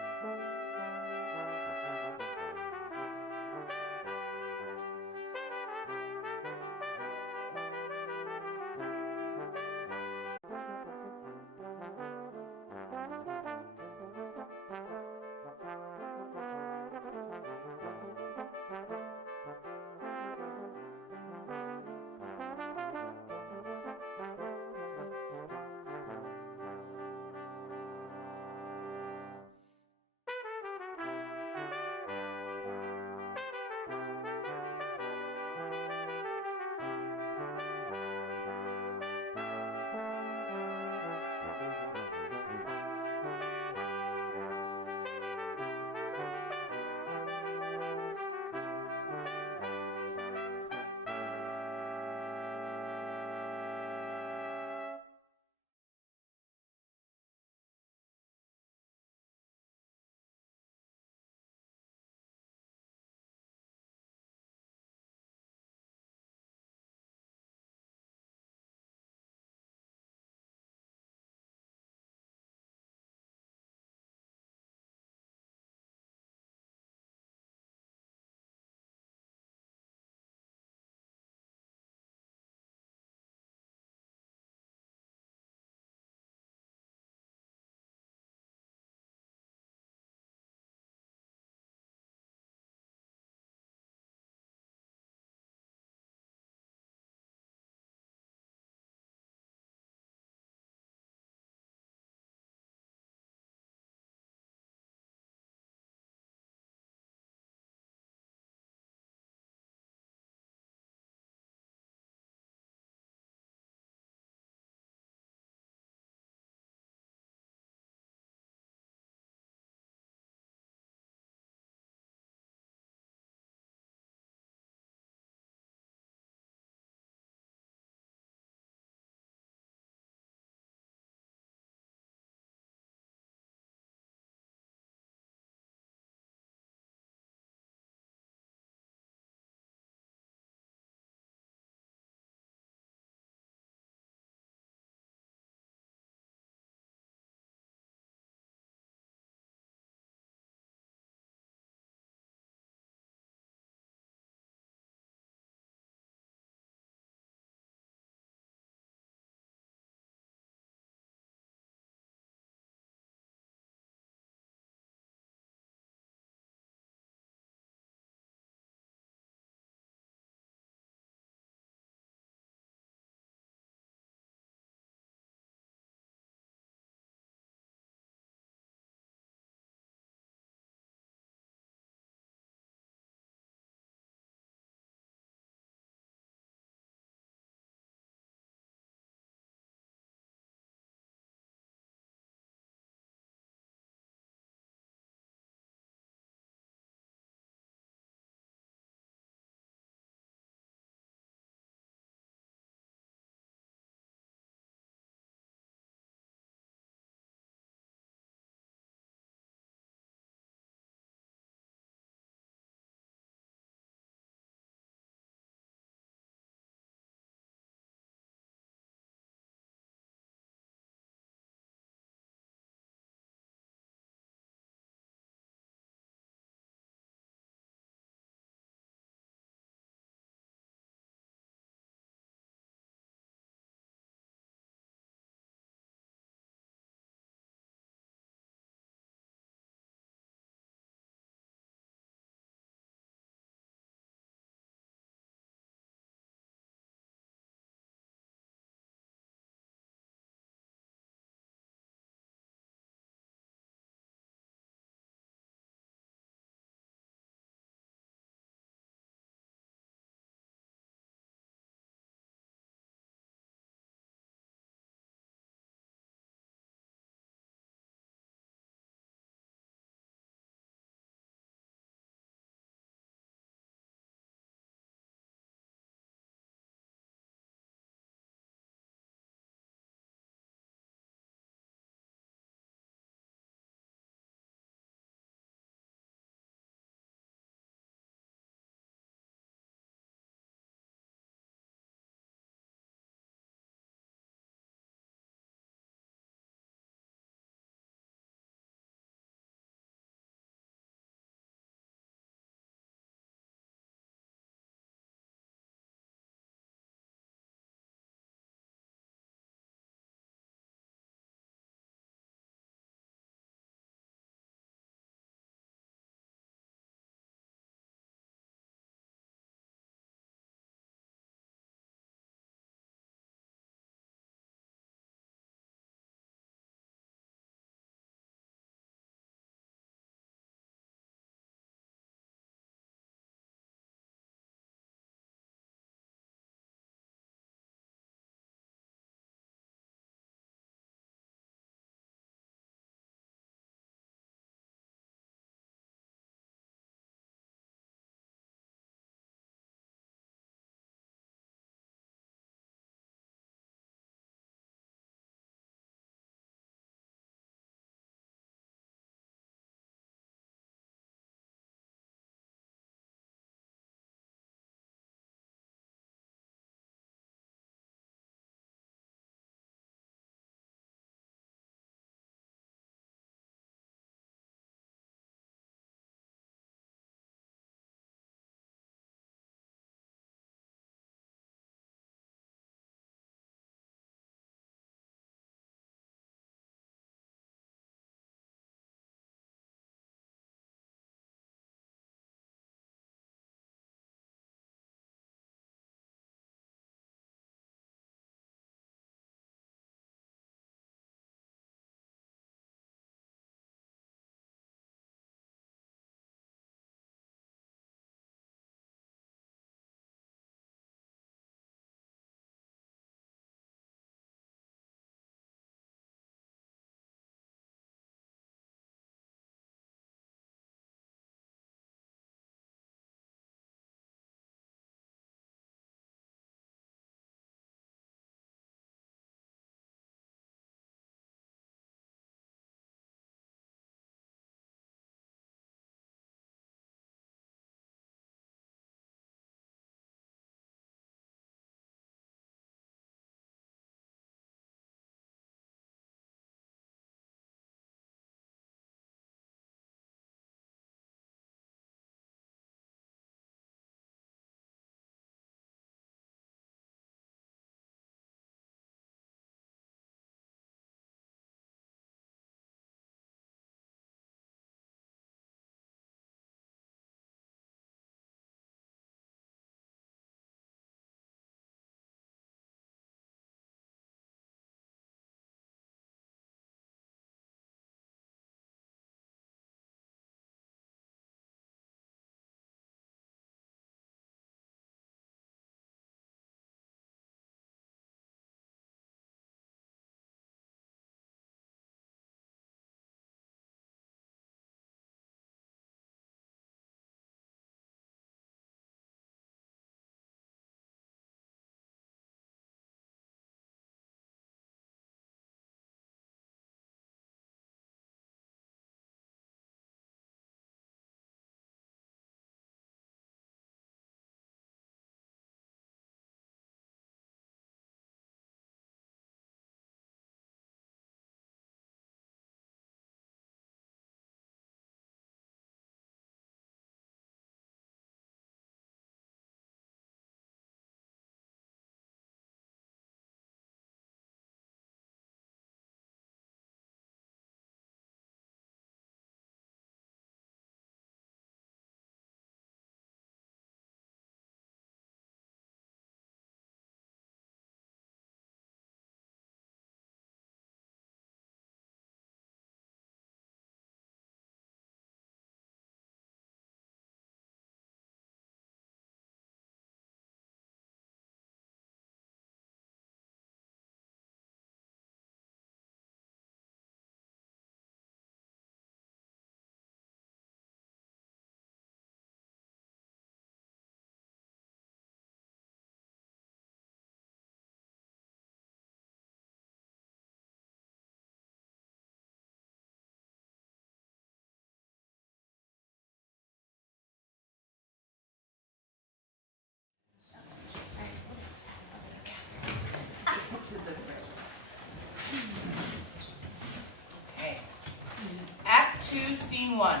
Scene 1.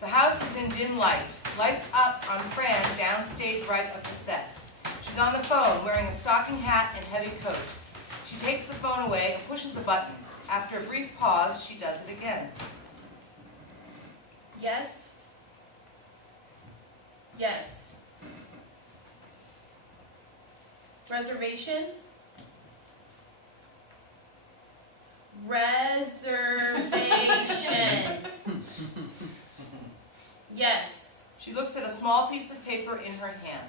The house is in dim light. Lights up on Fran downstage right of the set. She's on the phone, wearing a stocking hat and heavy coat. She takes the phone away and pushes the button. After a brief pause, she does it again. Yes. Yes. Reservation? Reservation. Yes. She looks at a small piece of paper in her hand.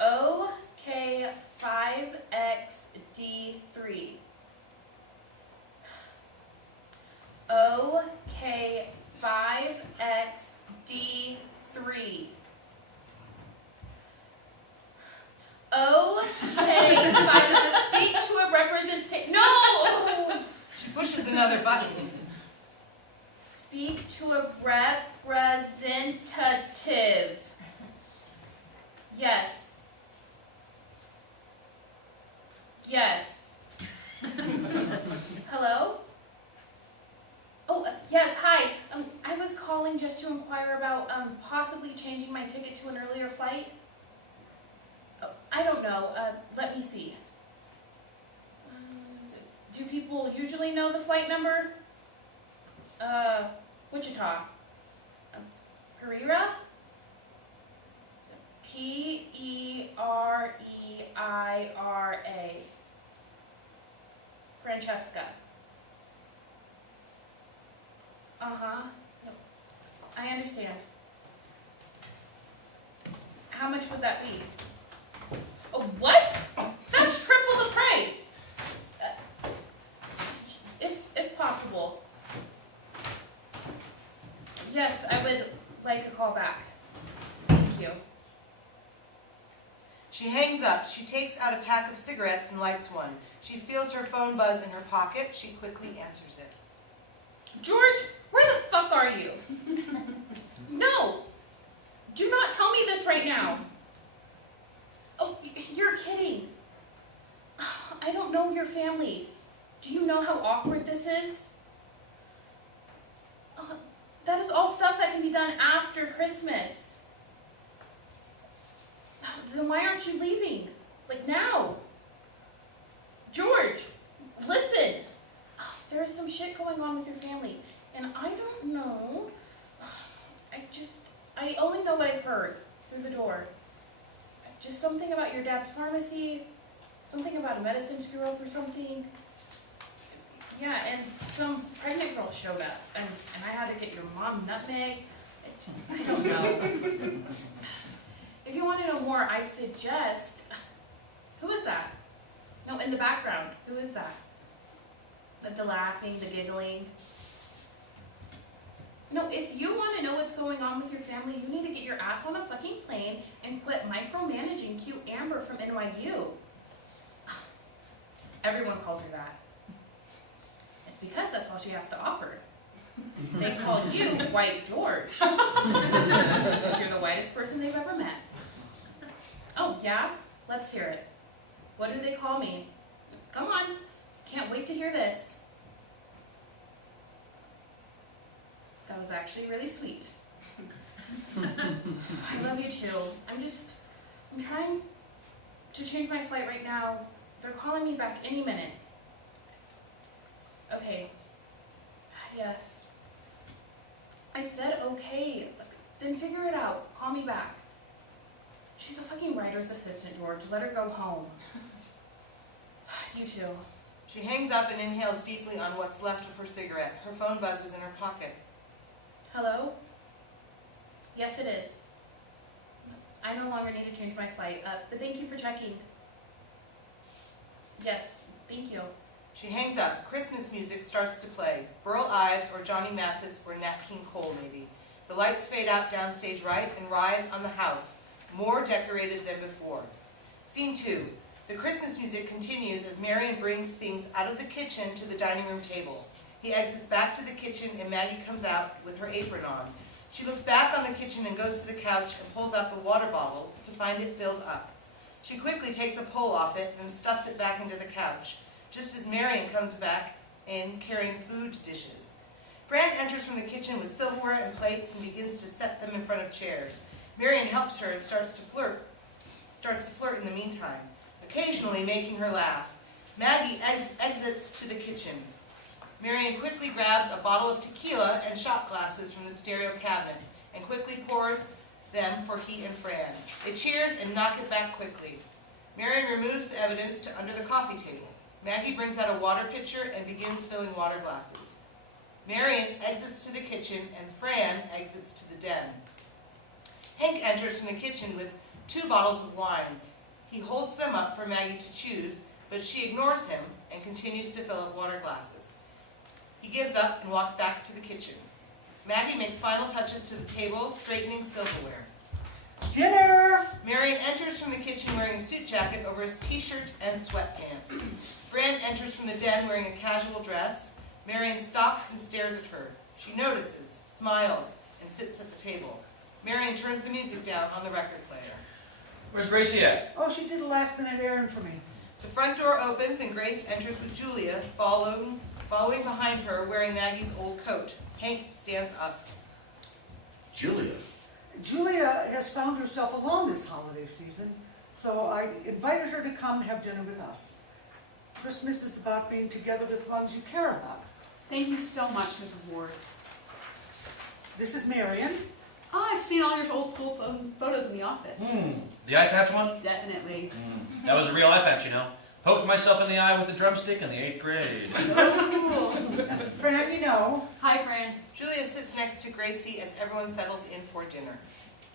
OK5XD3. OK5XD3. OK5. Speak to a representative. No! She pushes another button. Speak to a representative. Yes. Yes. Hello? Oh, yes, hi. I was calling just to inquire about possibly changing my ticket to an earlier flight. Oh, I don't know. Let me see. Do people usually know the flight number? Wichita. Pereira? P-E-R-E-I-R-A. Francesca. Uh-huh. No. I understand. How much would that be? Oh, what? That's triple the price! If possible. Yes, I would like a call back. Thank you. She hangs up. She takes out a pack of cigarettes and lights one. She feels her phone buzz in her pocket. She quickly answers it. George, where the fuck are you? No! Do not tell me this right now. Oh, you're kidding. I don't know your family. Do you know how awkward this is? That is all stuff that can be done after Christmas. Then why aren't you leaving? Like now? George, listen. There is some shit going on with your family, and I don't know. I only know what I've heard through the door. Just something about your dad's pharmacy, something about a medicine screw-up or something. Yeah, and some pregnant girl showed up, and I had to get your mom nutmeg. I don't know. If you want to know more, I suggest... Who is that? No, in the background. Who is that? The laughing, the giggling. No, if you want to know what's going on with your family, you need to get your ass on a fucking plane and quit micromanaging cute Amber from NYU. Everyone calls her that. It's because that's all she has to offer. They call you White George. Because you're the whitest person they've ever met. Oh, yeah? Let's hear it. What do they call me? Come on. Can't wait to hear this. That was actually really sweet. I love you too. I'm trying to change my flight right now. They're calling me back any minute. Okay. Yes. I said okay. Then figure it out. Call me back. She's a fucking writer's assistant, George. Let her go home. You too. She hangs up and inhales deeply on what's left of her cigarette. Her phone buzzes in her pocket. Hello? Yes, it is. I no longer need to change my flight, but thank you for checking. Yes, thank you. She hangs up. Christmas music starts to play. Burl Ives or Johnny Mathis or Nat King Cole, maybe. The lights fade out downstage right and rise on the house, more decorated than before. Scene 2. The Christmas music continues as Marion brings things out of the kitchen to the dining room table. He exits back to the kitchen and Maggie comes out with her apron on. She looks back on the kitchen and goes to the couch and pulls out the water bottle to find it filled up. She quickly takes a pull off it and stuffs it back into the couch, just as Marion comes back in carrying food dishes. Fran enters from the kitchen with silverware and plates and begins to set them in front of chairs. Marion helps her and starts to flirt in the meantime, occasionally making her laugh. Maggie exits to the kitchen. Marion quickly grabs a bottle of tequila and shot glasses from the stereo cabinet and quickly pours them for he and Fran. They cheers and knock it back quickly. Marion removes the evidence to under the coffee table. Maggie brings out a water pitcher and begins filling water glasses. Marion exits to the kitchen and Fran exits to the den. Hank enters from the kitchen with 2 bottles of wine. He holds them up for Maggie to choose, but she ignores him and continues to fill up water glasses. He gives up and walks back to the kitchen. Maggie makes final touches to the table, straightening silverware. Dinner! Marion enters from the kitchen wearing a suit jacket over his t-shirt and sweatpants. Fran enters from the den wearing a casual dress. Marion stops and stares at her. She notices, smiles, and sits at the table. Marion turns the music down on the record player. Where's Gracie at? Oh, she did a last-minute errand for me. The front door opens and Grace enters with Julia, following behind her, wearing Maggie's old coat. Hank stands up. Julia, Julia has found herself alone this holiday season, so I invited her to come have dinner with us. Christmas is about being together with ones you care about. Thank you so much, Mrs. Ward. This is Marion. Oh, I've seen all your old school photos in the office. The eye patch one? Definitely. That was a real eye patch, you know. Poked myself in the eye with a drumstick in the 8th grade. Oh, cool. Fran, you know. Hi, Fran. Julia sits next to Gracie as everyone settles in for dinner.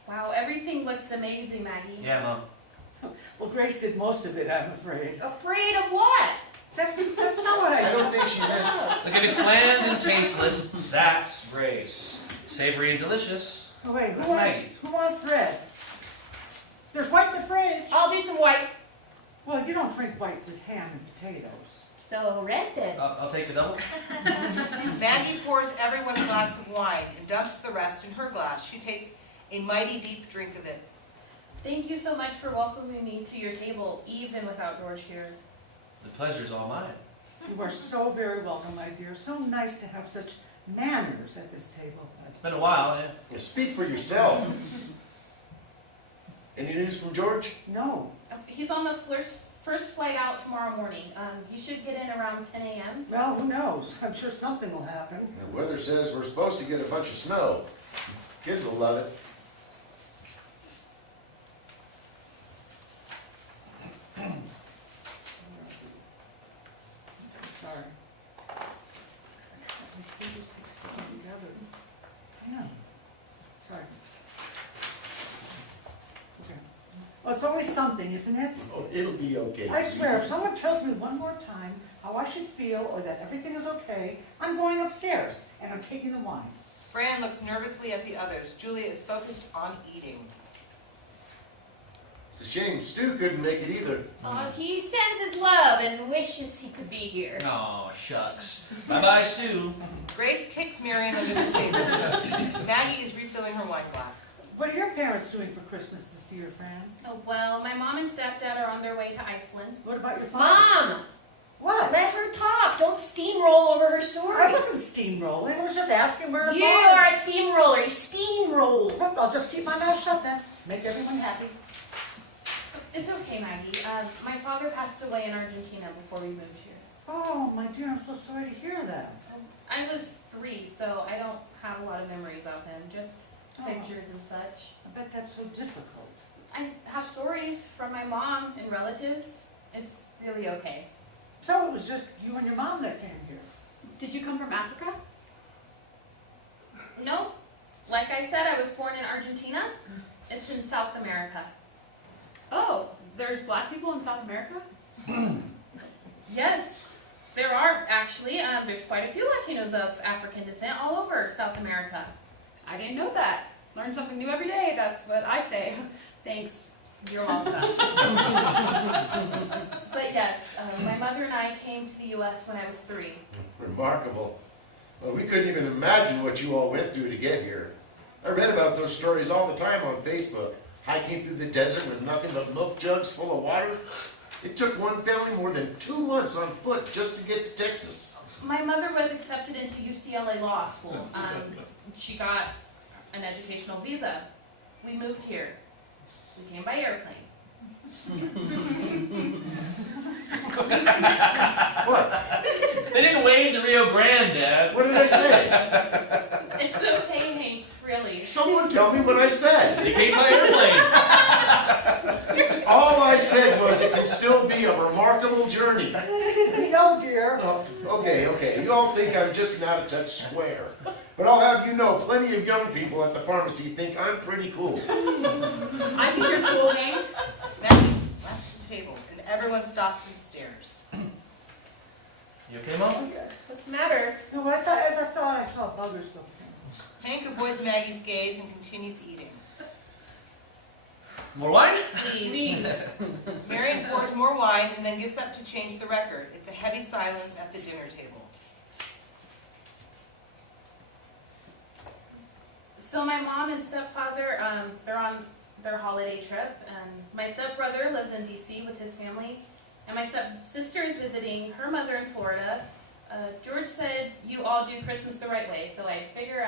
Wow, everything looks amazing, Maggie. Yeah, Mom. Well, Grace did most of it, I'm afraid. Afraid of what? That's not what I I don't think she meant. Look, if it's bland and tasteless, that's Grace. Savory and delicious. Oh, wait, That's Maggie. who wants bread? There's white in the fridge. I'll do some white. Well, you don't drink white with ham and potatoes. So red then. I'll take the double. Maggie pours everyone a glass of wine and dumps the rest in her glass. She takes a mighty deep drink of it. Thank you so much for welcoming me to your table, even without George here. The pleasure's all mine. You are so very welcome, my dear. So nice to have such manners at this table. It's been a while, yeah. Speak for yourself. Any news from George? No. He's on the first flight out tomorrow morning. He should get in around 10 a.m. Well, who knows? I'm sure something will happen. The weather says we're supposed to get a bunch of snow. Kids will love it. Sorry. My fingers keep sticking together. Damn. Sorry. Okay. Well, it's always something, isn't it? Oh, it'll be okay. I swear, if someone tells me one more time how I should feel or that everything is okay, I'm going upstairs and I'm taking the wine. Fran looks nervously at the others. Julia is focused on eating. It's a shame Stu couldn't make it either. He sends his love and wishes he could be here. Oh, shucks. Bye-bye, Stu. Grace kicks Marion under the table. Maggie is refilling her wine glass. What are your parents doing for Christmas this year, Fran? Oh, well, my mom and stepdad are on their way to Iceland. What about your father? Mom, What? let her talk. Don't steamroll over her story. I wasn't steamrolling. I was just asking where her You father... are a steamroller. You steamroll. Well, I'll just keep my mouth shut then. Make everyone happy. It's okay, Maggie. My father passed away in Argentina before we moved here. Oh, my dear, I'm so sorry to hear that. I was 3, so I don't have a lot of memories of him, just Oh. pictures and such. I bet that's so difficult. I have stories from my mom and relatives. It's really okay. So it was just you and your mom that came here. Did you come from Africa? No, like I said, I was born in Argentina. It's in South America. Oh, there's black people in South America? Yes, there are actually. There's quite a few Latinos of African descent all over South America. I didn't know that. Learn something new every day, that's what I say. Thanks. You're welcome. But yes, my mother and I came to the U.S. when I was 3. Remarkable. Well, we couldn't even imagine what you all went through to get here. I read about those stories all the time on Facebook. Hiking through the desert with nothing but milk jugs full of water. It took one family more than 2 months on foot just to get to Texas. My mother was accepted into UCLA Law School. She got an educational visa. We moved here. We came by airplane. What? They didn't wave the Rio Grande, Dad. What did I say? It's okay, Hank, really. Someone tell me what I said. They came by airplane. All I said was it can still be a remarkable journey. No, dear. Oh, okay. You all think I'm just an out-of-touch square. But I'll have you know, plenty of young people at the pharmacy think I'm pretty cool. I think you're cool, Hank. Maggie slaps the table, and everyone stops and stares. You okay, Mom? What's the matter? No, I thought I saw a bug or something. Hank avoids Maggie's gaze and continues eating. More wine? Please. Marion pours more wine and then gets up to change the record. It's a heavy silence at the dinner table. So my mom and stepfather, they're on their holiday trip, and my stepbrother lives in DC with his family, and my stepsister is visiting her mother in Florida. George said you all do Christmas the right way, so I figure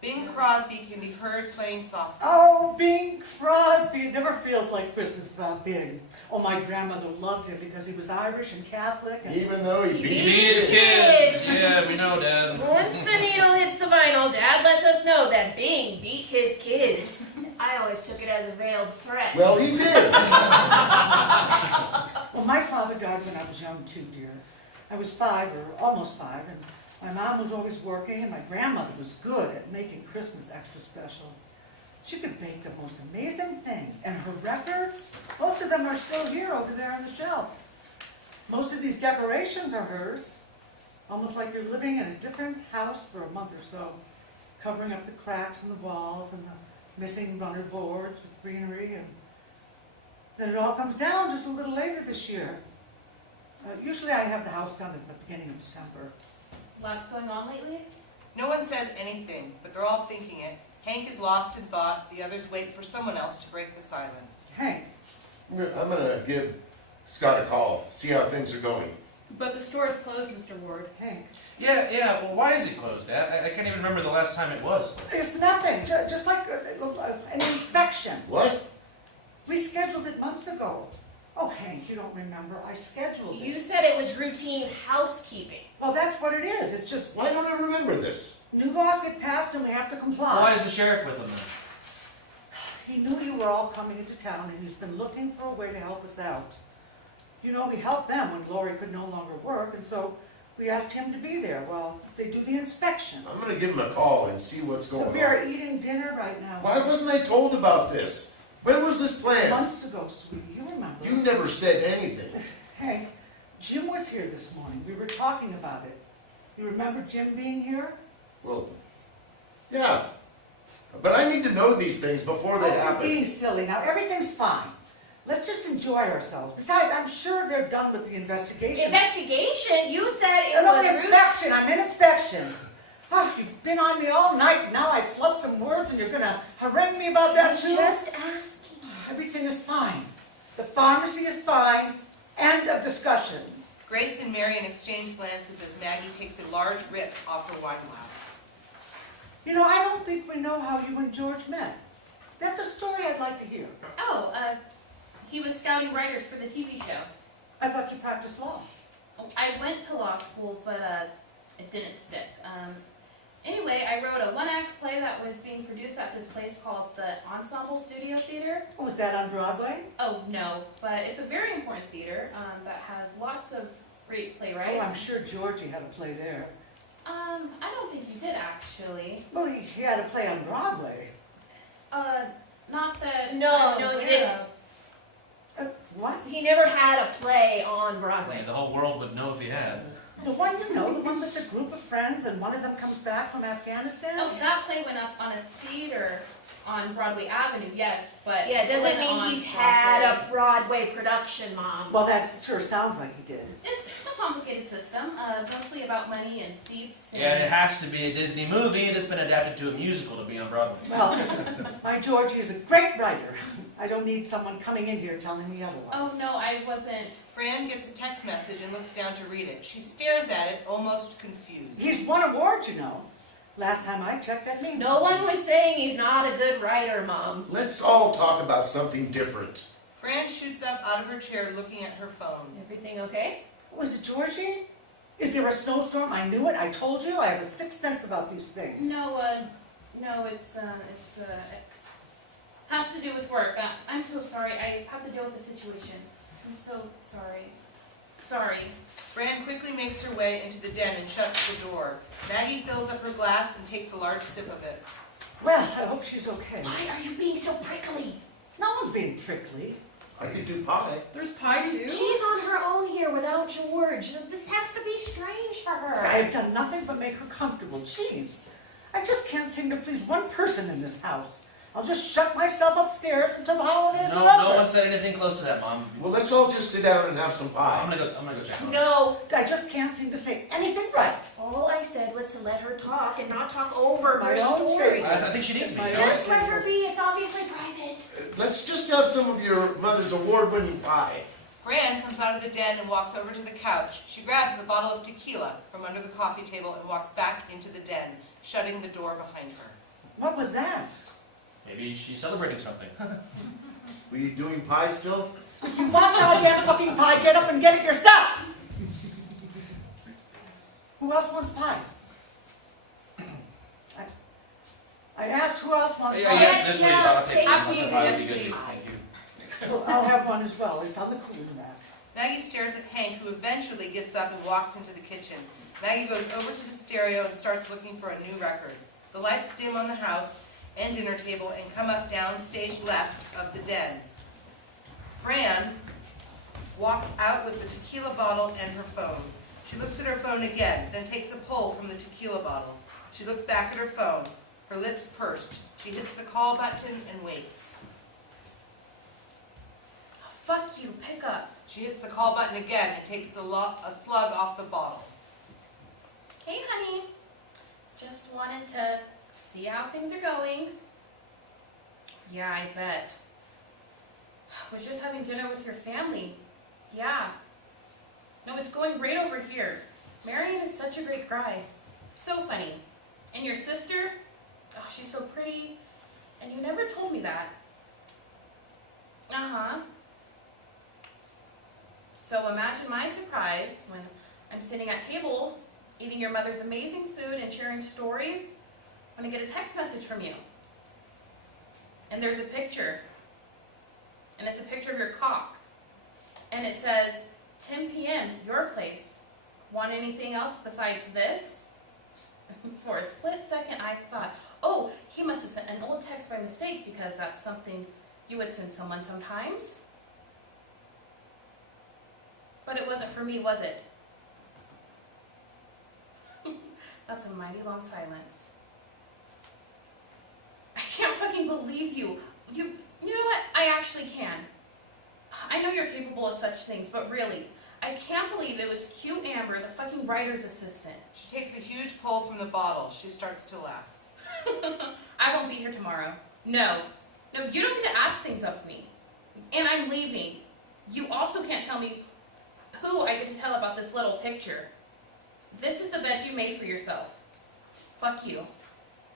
Bing Crosby can be heard playing softly. Oh, Bing Crosby. It never feels like Christmas without Bing. Oh, my grandmother loved him because he was Irish and Catholic. And Even though he He beat beat his kids. Yeah, we know, Dad. Once the needle hits the vinyl, Dad lets us know that Bing beat his kids. I always took it as a veiled threat. Well, he did. Well, my father died when I was young too, dear. I was 5 or almost 5, and my mom was always working, and my grandmother was good at making Christmas extra special. She could bake the most amazing things, and her records, most of them are still here over there on the shelf. Most of these decorations are hers, almost like you're living in a different house for a month or so, covering up the cracks in the walls and the missing runner boards with greenery, and then it all comes down just a little later this year. Usually I have the house done at the beginning of December. lots going on lately. No one says anything, but they're all thinking it. Hank is lost in thought. The others wait for someone else to break the silence. Hank, I'm gonna give Scott a call, see how things are going. But the store is closed, Mr. Ward. Hank. Yeah, well, why is it closed, Dad? I can't even remember the last time it was. It's nothing, just like an inspection. What? We scheduled it months ago. Oh, Hank, you don't remember. I scheduled it. You said it was routine housekeeping. Well, that's what it is. It's just Why don't I remember this? new laws get passed and we have to comply. Why is the sheriff with him then? He knew you were all coming into town and he's been looking for a way to help us out. You know, we helped them when Lori could no longer work, and so we asked him to be there while they do the inspection. I'm gonna give him a call and see what's So going we on. are eating dinner right now. Why wasn't I told about this? When was this planned? Months ago, sweetie, you remember. You never said anything. Hank, Jim was here this morning. We were talking about it. You remember Jim being here? Well, yeah. But I need to know these things before they Oh, you're happen. being silly. Now, everything's fine. Let's just enjoy ourselves. Besides, I'm sure they're done with the investigation. Investigation? You said it No, was inspection. I'm in inspection. Oh, you've been on me all night. Now I flubbed some words and you're going to harangue me about that too? just asking. Everything is fine. The pharmacy is fine. End of discussion. Grace and Marion exchange glances as Maggie takes a large rip off her wine glass. You know, I don't think we know how you and George met. That's a story I'd like to hear. Oh, he was scouting writers for the TV show. I thought you practiced law. Oh, I went to law school, but it didn't stick. Anyway, I wrote a one-act play that was being produced at this place called the Ensemble Studio Theater. Oh, was that on Broadway? Oh, no, but it's a very important theater that has lots of great playwrights. Oh, I'm sure Georgie had a play there. I don't think he did, actually. Well, he had a play on Broadway. Not that No, I'm no, he aware didn't. of. What? He never had a play on Broadway. Yeah, the whole world would know if he had. The one you know, the one with the group of friends and one of them comes back from Afghanistan? Oh, that play went up on a theater on Broadway Avenue, yes, but Yeah, it doesn't wasn't mean on he's had Broadway. a Broadway production, Mom. Well, that sure sounds like he did. It's a complicated system, mostly about money and seats. And Yeah, it has to be a Disney movie that's been adapted to a musical to be on Broadway. Well, my Georgie is a great writer. I don't need someone coming in here telling me otherwise. Oh, no, I wasn't. Fran gets a text message and looks down to read it. She stares at it, almost confused. He's won awards, you know. Last time I checked, that means No one was saying he's not a good writer, Mom. Let's all talk about something different. Fran shoots up out of her chair looking at her phone. Everything okay? Was it Georgie? Is there a snowstorm? I knew it. I told you. I have a sixth sense about these things. No, it has to do with work. I'm so sorry. I have to deal with the situation. I'm so sorry. Sorry. Fran quickly makes her way into the den and shuts the door. Maggie fills up her glass and takes a large sip of it. Well, I hope she's okay. Why are you being so prickly? No one's being prickly. I could do pie. There's pie too? She's on her own here without George. This has to be strange for her. I've done nothing but make her comfortable. Jeez. I just can't seem to please one person in this house. I'll just shut myself upstairs until the holidays are over. No one said anything close to that, Mom. Well, let's all just sit down and have some I'm pie. gonna go check on her. No. I just can't seem to say anything right. All I said was to let her talk and not talk over My her own story. I think she needs me. My own Just let her be. It's obviously private. Let's just have some of your mother's award-winning pie. Fran comes out of the den and walks over to the couch. She grabs the bottle of tequila from under the coffee table and walks back into the den, shutting the door behind her. What was that? Maybe she's celebrating something. Were you doing pie still? If you want goddamn fucking pie, get up and get it yourself! Who else wants pie? I asked who else wants pie. Yes, this please. I'll take one. Absolutely, Pie would be yes, good. please. Thank you. Well, I'll have one as well. It's on the cooler rack. Maggie stares at Hank, who eventually gets up and walks into the kitchen. Maggie goes over to the stereo and starts looking for a new record. The lights dim on the house and dinner table and come up down stage left of the den. Fran walks out with the tequila bottle and her phone. She looks at her phone again, then takes a pull from the tequila bottle. She looks back at her phone, her lips pursed. She hits the call button and waits. Fuck you, pick up. She hits the call button again and takes a slug off the bottle. Hey, honey. Just wanted to see how things are going. Yeah, I bet. Was just having dinner with your family. Yeah. No, it's going great over here. Marion is such a great guy. So funny. And your sister? Oh, she's so pretty. And you never told me that. Uh-huh. So imagine my surprise when I'm sitting at table eating your mother's amazing food and sharing stories when I get a text message from you. And there's a picture. And it's a picture of your cock. And it says, 10 p.m., your place. Want anything else besides this? For a split second, I thought, oh, he must have sent an old text by mistake because that's something you would send someone sometimes. But it wasn't for me, was it? That's a mighty long silence. I can't fucking believe you. You know what? I actually can. I know you're capable of such things, but really, I can't believe it was cute Amber, the fucking writer's assistant. She takes a huge pull from the bottle. She starts to laugh. I won't be here tomorrow. No, you don't get to ask things of me. And I'm leaving. You also can't tell me who I get to tell about this little picture. This is the bed you made for yourself. Fuck you.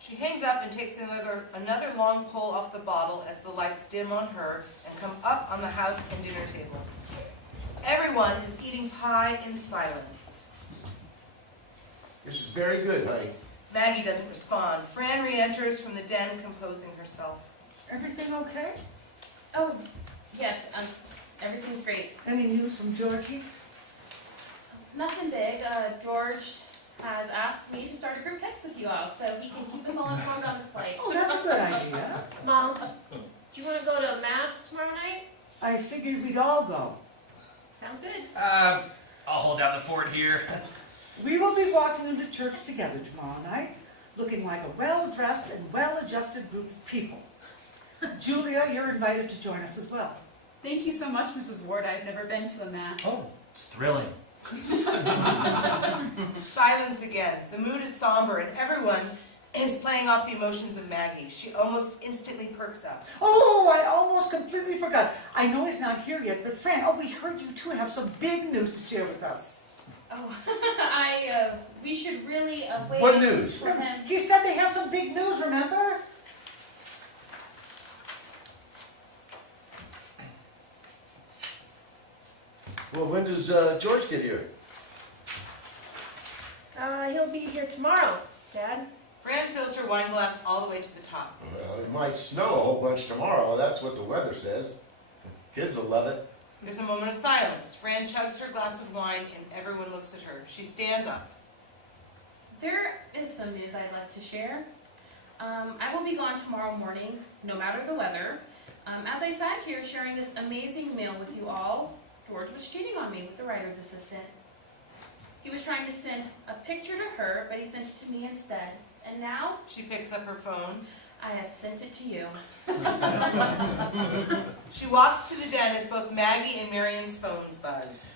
She hangs up and takes another long pull off the bottle as the lights dim on her and come up on the house and dinner table. Everyone is eating pie in silence. This is very good, honey. Maggie doesn't respond. Fran re-enters from the den, composing herself. Everything okay? Oh, yes, everything's great. Any news from Georgie? Nothing big. George has asked me to start a group text with you all so he can keep us all informed on his flight. Oh, that's a good idea. Mom, do you want to go to Mass tomorrow night? I figured we'd all go. Sounds good. I'll hold down the fort here. We will be walking into church together tomorrow night, looking like a well-dressed and well-adjusted group of people. Julia, you're invited to join us as well. Thank you so much, Mrs. Ward. I've never been to a Mass. Oh, it's thrilling. Silence again. The mood is somber and everyone is playing off the emotions of Maggie. She almost instantly perks up. Oh, I almost completely forgot. I know he's not here yet, but Fran, we heard you two have some big news to share with us. Oh, we should really wait What news? for him. He said they have some big news, remember? Well, when does George get here? He'll be here tomorrow, Dad. Fran fills her wine glass all the way to the top. Well, it might snow a whole bunch tomorrow. That's what the weather says. Kids will love it. There's a moment of silence. Fran chugs her glass of wine and everyone looks at her. She stands up. There is some news I'd like to share. I will be gone tomorrow morning, no matter the weather. As I sat here sharing this amazing meal with you all, George was cheating on me with the writer's assistant. He was trying to send a picture to her, but he sent it to me instead. And now, She picks up her phone. I have sent it to you. She walks to the den as both Maggie and Marion's phones buzz.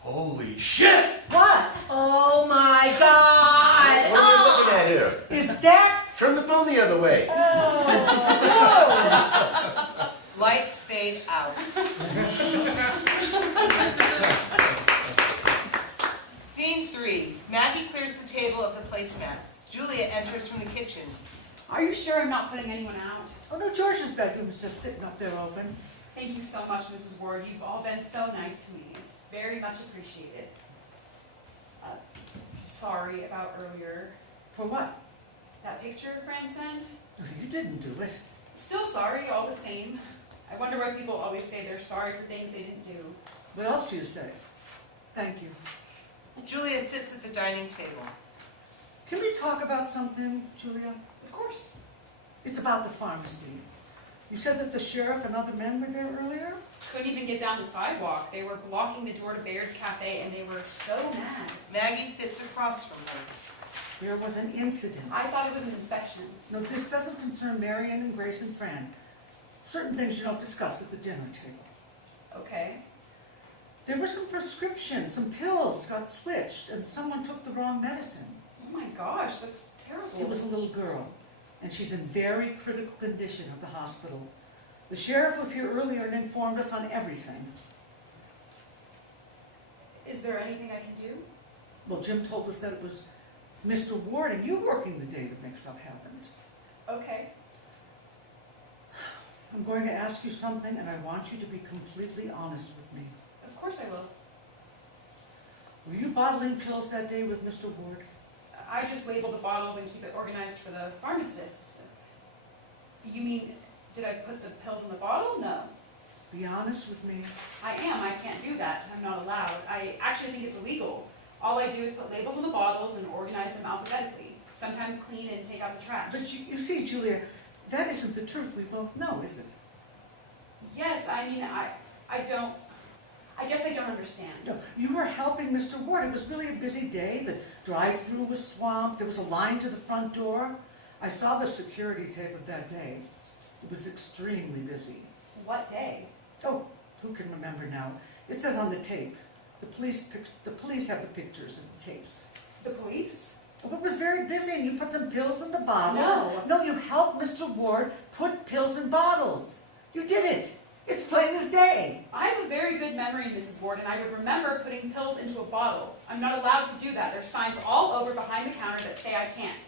Holy shit! What? Oh my God! What are we looking at here? Is that... Turn the phone the other way. Lights fade out. Scene 3. Maggie clears the table of the placemats. Julia enters from the kitchen. Are you sure I'm not putting anyone out? Oh, no, George's bedroom's just sitting up there open. Thank you so much, Mrs. Ward. You've all been so nice to me. It's very much appreciated. Sorry about earlier. For what? That picture Fran sent? You didn't do it. Still sorry, all the same. I wonder why people always say they're sorry for things they didn't do. What else do you say? Thank you. Julia sits at the dining table. Can we talk about something, Julia? Of course. It's about the pharmacy. You said that the sheriff and other men were there earlier? Couldn't even get down the sidewalk. They were blocking the door to Baird's Cafe, and they were so mad. Maggie sits across from her. There was an incident. I thought it was an inspection. No, this doesn't concern Marion and Grace and Fran. Certain things you don't discuss at the dinner table. Okay. There were some prescriptions, some pills got switched, and someone took the wrong medicine. Oh my gosh, that's terrible. It was a little girl, and she's in very critical condition at the hospital. The sheriff was here earlier and informed us on everything. Is there anything I can do? Well, Jim told us that it was Mr. Ward and you working the day the mix-up happened. Okay. I'm going to ask you something, and I want you to be completely honest with me. Of course I will. Were you bottling pills that day with Mr. Ward? I just label the bottles and keep it organized for the pharmacist. You mean, did I put the pills in the bottle? No. Be honest with me. I am. I can't do that. I'm not allowed. I actually think it's illegal. All I do is put labels on the bottles and organize them alphabetically. Sometimes clean and take out the trash. But you see, Julia, that isn't the truth we both know, is it? Yes, I mean, I guess I don't understand. No, you were helping Mr. Ward. It was really a busy day. The drive-through was swamped. There was a line to the front door. I saw the security tape of that day. It was extremely busy. What day? Oh, who can remember now? It says on the tape. The police have the pictures and the tapes. The police? Oh, it was very busy, and you put some pills in the bottles. No, you helped Mr. Ward put pills in bottles. You did it. It's plain as day. I have a very good memory, Mrs. Ward, and I would remember putting pills into a bottle. I'm not allowed to do that. There's signs all over behind the counter that say I can't.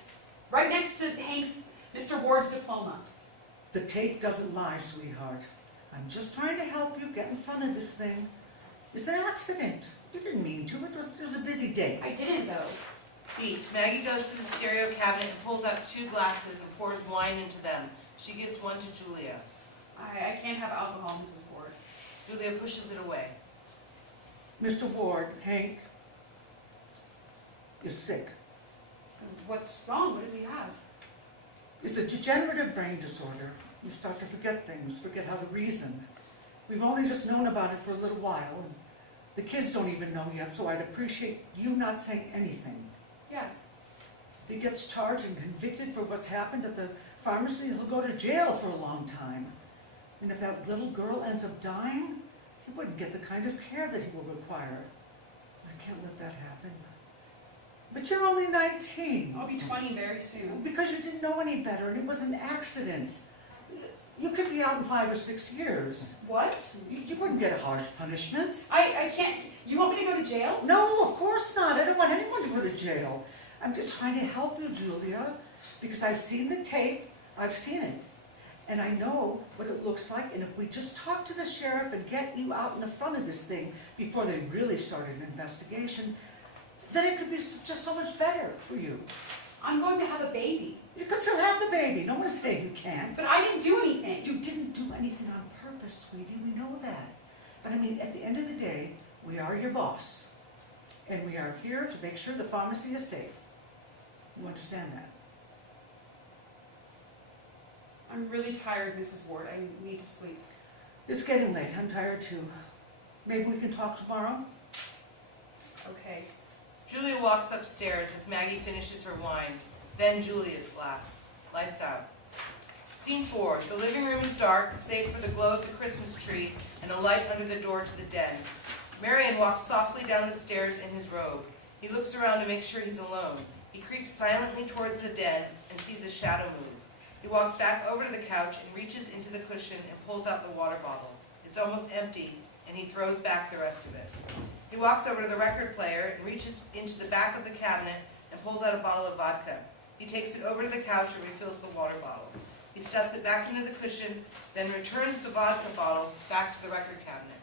Right next to Hank's, Mr. Ward's diploma. The tape doesn't lie, sweetheart. I'm just trying to help you get in front of this thing. It's an accident. You didn't mean to. It was a busy day. I didn't, though. Beat. Maggie goes to the stereo cabinet and pulls out 2 glasses and pours wine into them. She gives one to Julia. I can't have alcohol, Mrs. Ward. Julia pushes it away. Mr. Ward, Hank, is sick. What's wrong? What does he have? It's a degenerative brain disorder. You start to forget things, forget how to reason. We've only just known about it for a little while, and the kids don't even know yet, so I'd appreciate you not saying anything. Yeah. If he gets charged and convicted for what's happened at the pharmacy, he'll go to jail for a long time. And if that little girl ends up dying, he wouldn't get the kind of care that he will require. I can't let that happen. But you're only 19. I'll be 20 very soon. Because you didn't know any better and it was an accident. You could be out in 5 or 6 years. What? You wouldn't get a harsh punishment. I can't. You want me to go to jail? No, of course not. I don't want anyone to go to jail. I'm just trying to help you, Julia, because I've seen the tape. I've seen it. And I know what it looks like, and if we just talk to the sheriff and get you out in the front of this thing before they really started an investigation, then it could be just so much better for you. I'm going to have a baby. You could still have the baby. No one's saying you can't. But I didn't do anything. You didn't do anything on purpose, sweetie. We know that. But I mean, at the end of the day, we are your boss. And we are here to make sure the pharmacy is safe. You understand that? I'm really tired, Mrs. Ward. I need to sleep. It's getting late. I'm tired too. Maybe we can talk tomorrow? Okay. Julia walks upstairs as Maggie finishes her wine. Then Julia's glass. Lights out. Scene 4. The living room is dark, save for the glow of the Christmas tree and a light under the door to the den. Marion walks softly down the stairs in his robe. He looks around to make sure he's alone. He creeps silently towards the den and sees a shadow move. He walks back over to the couch and reaches into the cushion and pulls out the water bottle. It's almost empty, and he throws back the rest of it. He walks over to the record player and reaches into the back of the cabinet and pulls out a bottle of vodka. He takes it over to the couch and refills the water bottle. He stuffs it back into the cushion, then returns the vodka bottle back to the record cabinet.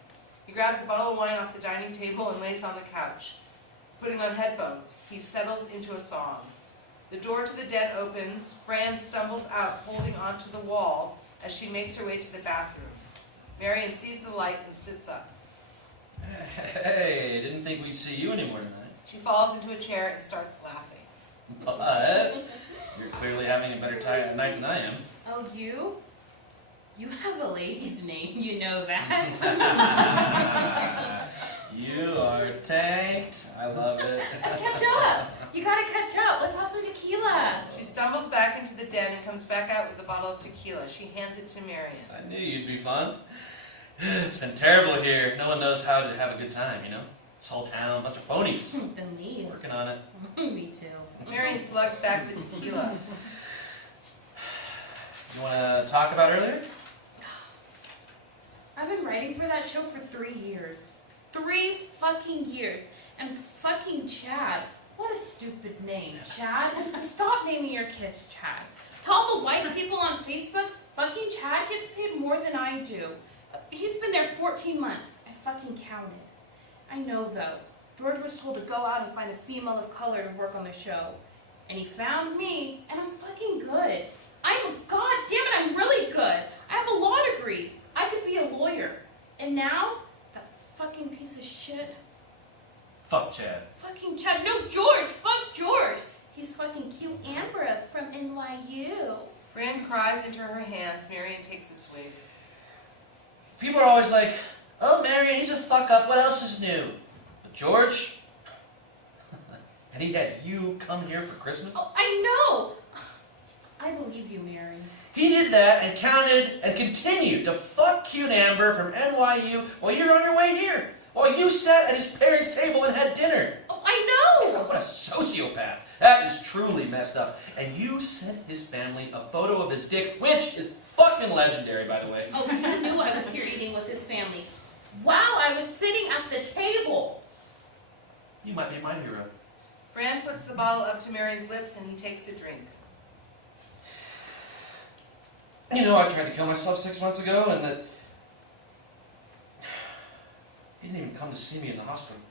He grabs a bottle of wine off the dining table and lays on the couch. Putting on headphones, he settles into a song. The door to the den opens. Fran stumbles out, holding onto the wall as she makes her way to the bathroom. Marion sees the light and sits up. Hey, didn't think we'd see you anymore tonight. She falls into a chair and starts laughing. But you're clearly having a better night than I am. Oh, you? You have a lady's name, you know that. You are tanked. I love it. Catch up. You gotta catch up. Let's have some tequila. She stumbles back into the den and comes back out with a bottle of tequila. She hands it to Marion. I knew you'd be fun. It's been terrible here. No one knows how to have a good time, you know? This whole town, bunch of phonies. Then me. Working on it. Me too. Marion slugs back the tequila. You want to talk about earlier? I've been writing for that show for 3 years. 3 fucking years. And fucking Chad. What a stupid name. Chad? Stop naming your kids Chad. To all the white people on Facebook, fucking Chad gets paid more than I do. He's been there 14 months. I fucking counted. I know though. George was told to go out and find a female of color to work on the show. And he found me, and I'm fucking good. God damn it, I'm really good. I have a law degree. I could be a lawyer. And now, that fucking piece of shit. Fuck Chad. Fucking Chad. No, George. Fuck George. He's fucking cute Amber from NYU. Fran cries into her hands. Marion takes a swig. People are always like, oh, Marion, he's a fuck up. What else is new? But George? And he had you come here for Christmas? Oh, I know. I believe you, Mary. He did that and counted and continued to fuck cute Amber from NYU while you're on your way here. While you sat at his parents' table and had dinner. Oh, I know. What a sociopath. That is truly messed up. And you sent his family a photo of his dick, which is fucking legendary, by the way. Oh, you knew I was here eating with his family. While I was sitting at the table. You might be my hero. Fran puts the bottle up to Mary's lips and he takes a drink. You know, I tried to kill myself 6 months ago, and that... He didn't even come to see me in the hospital.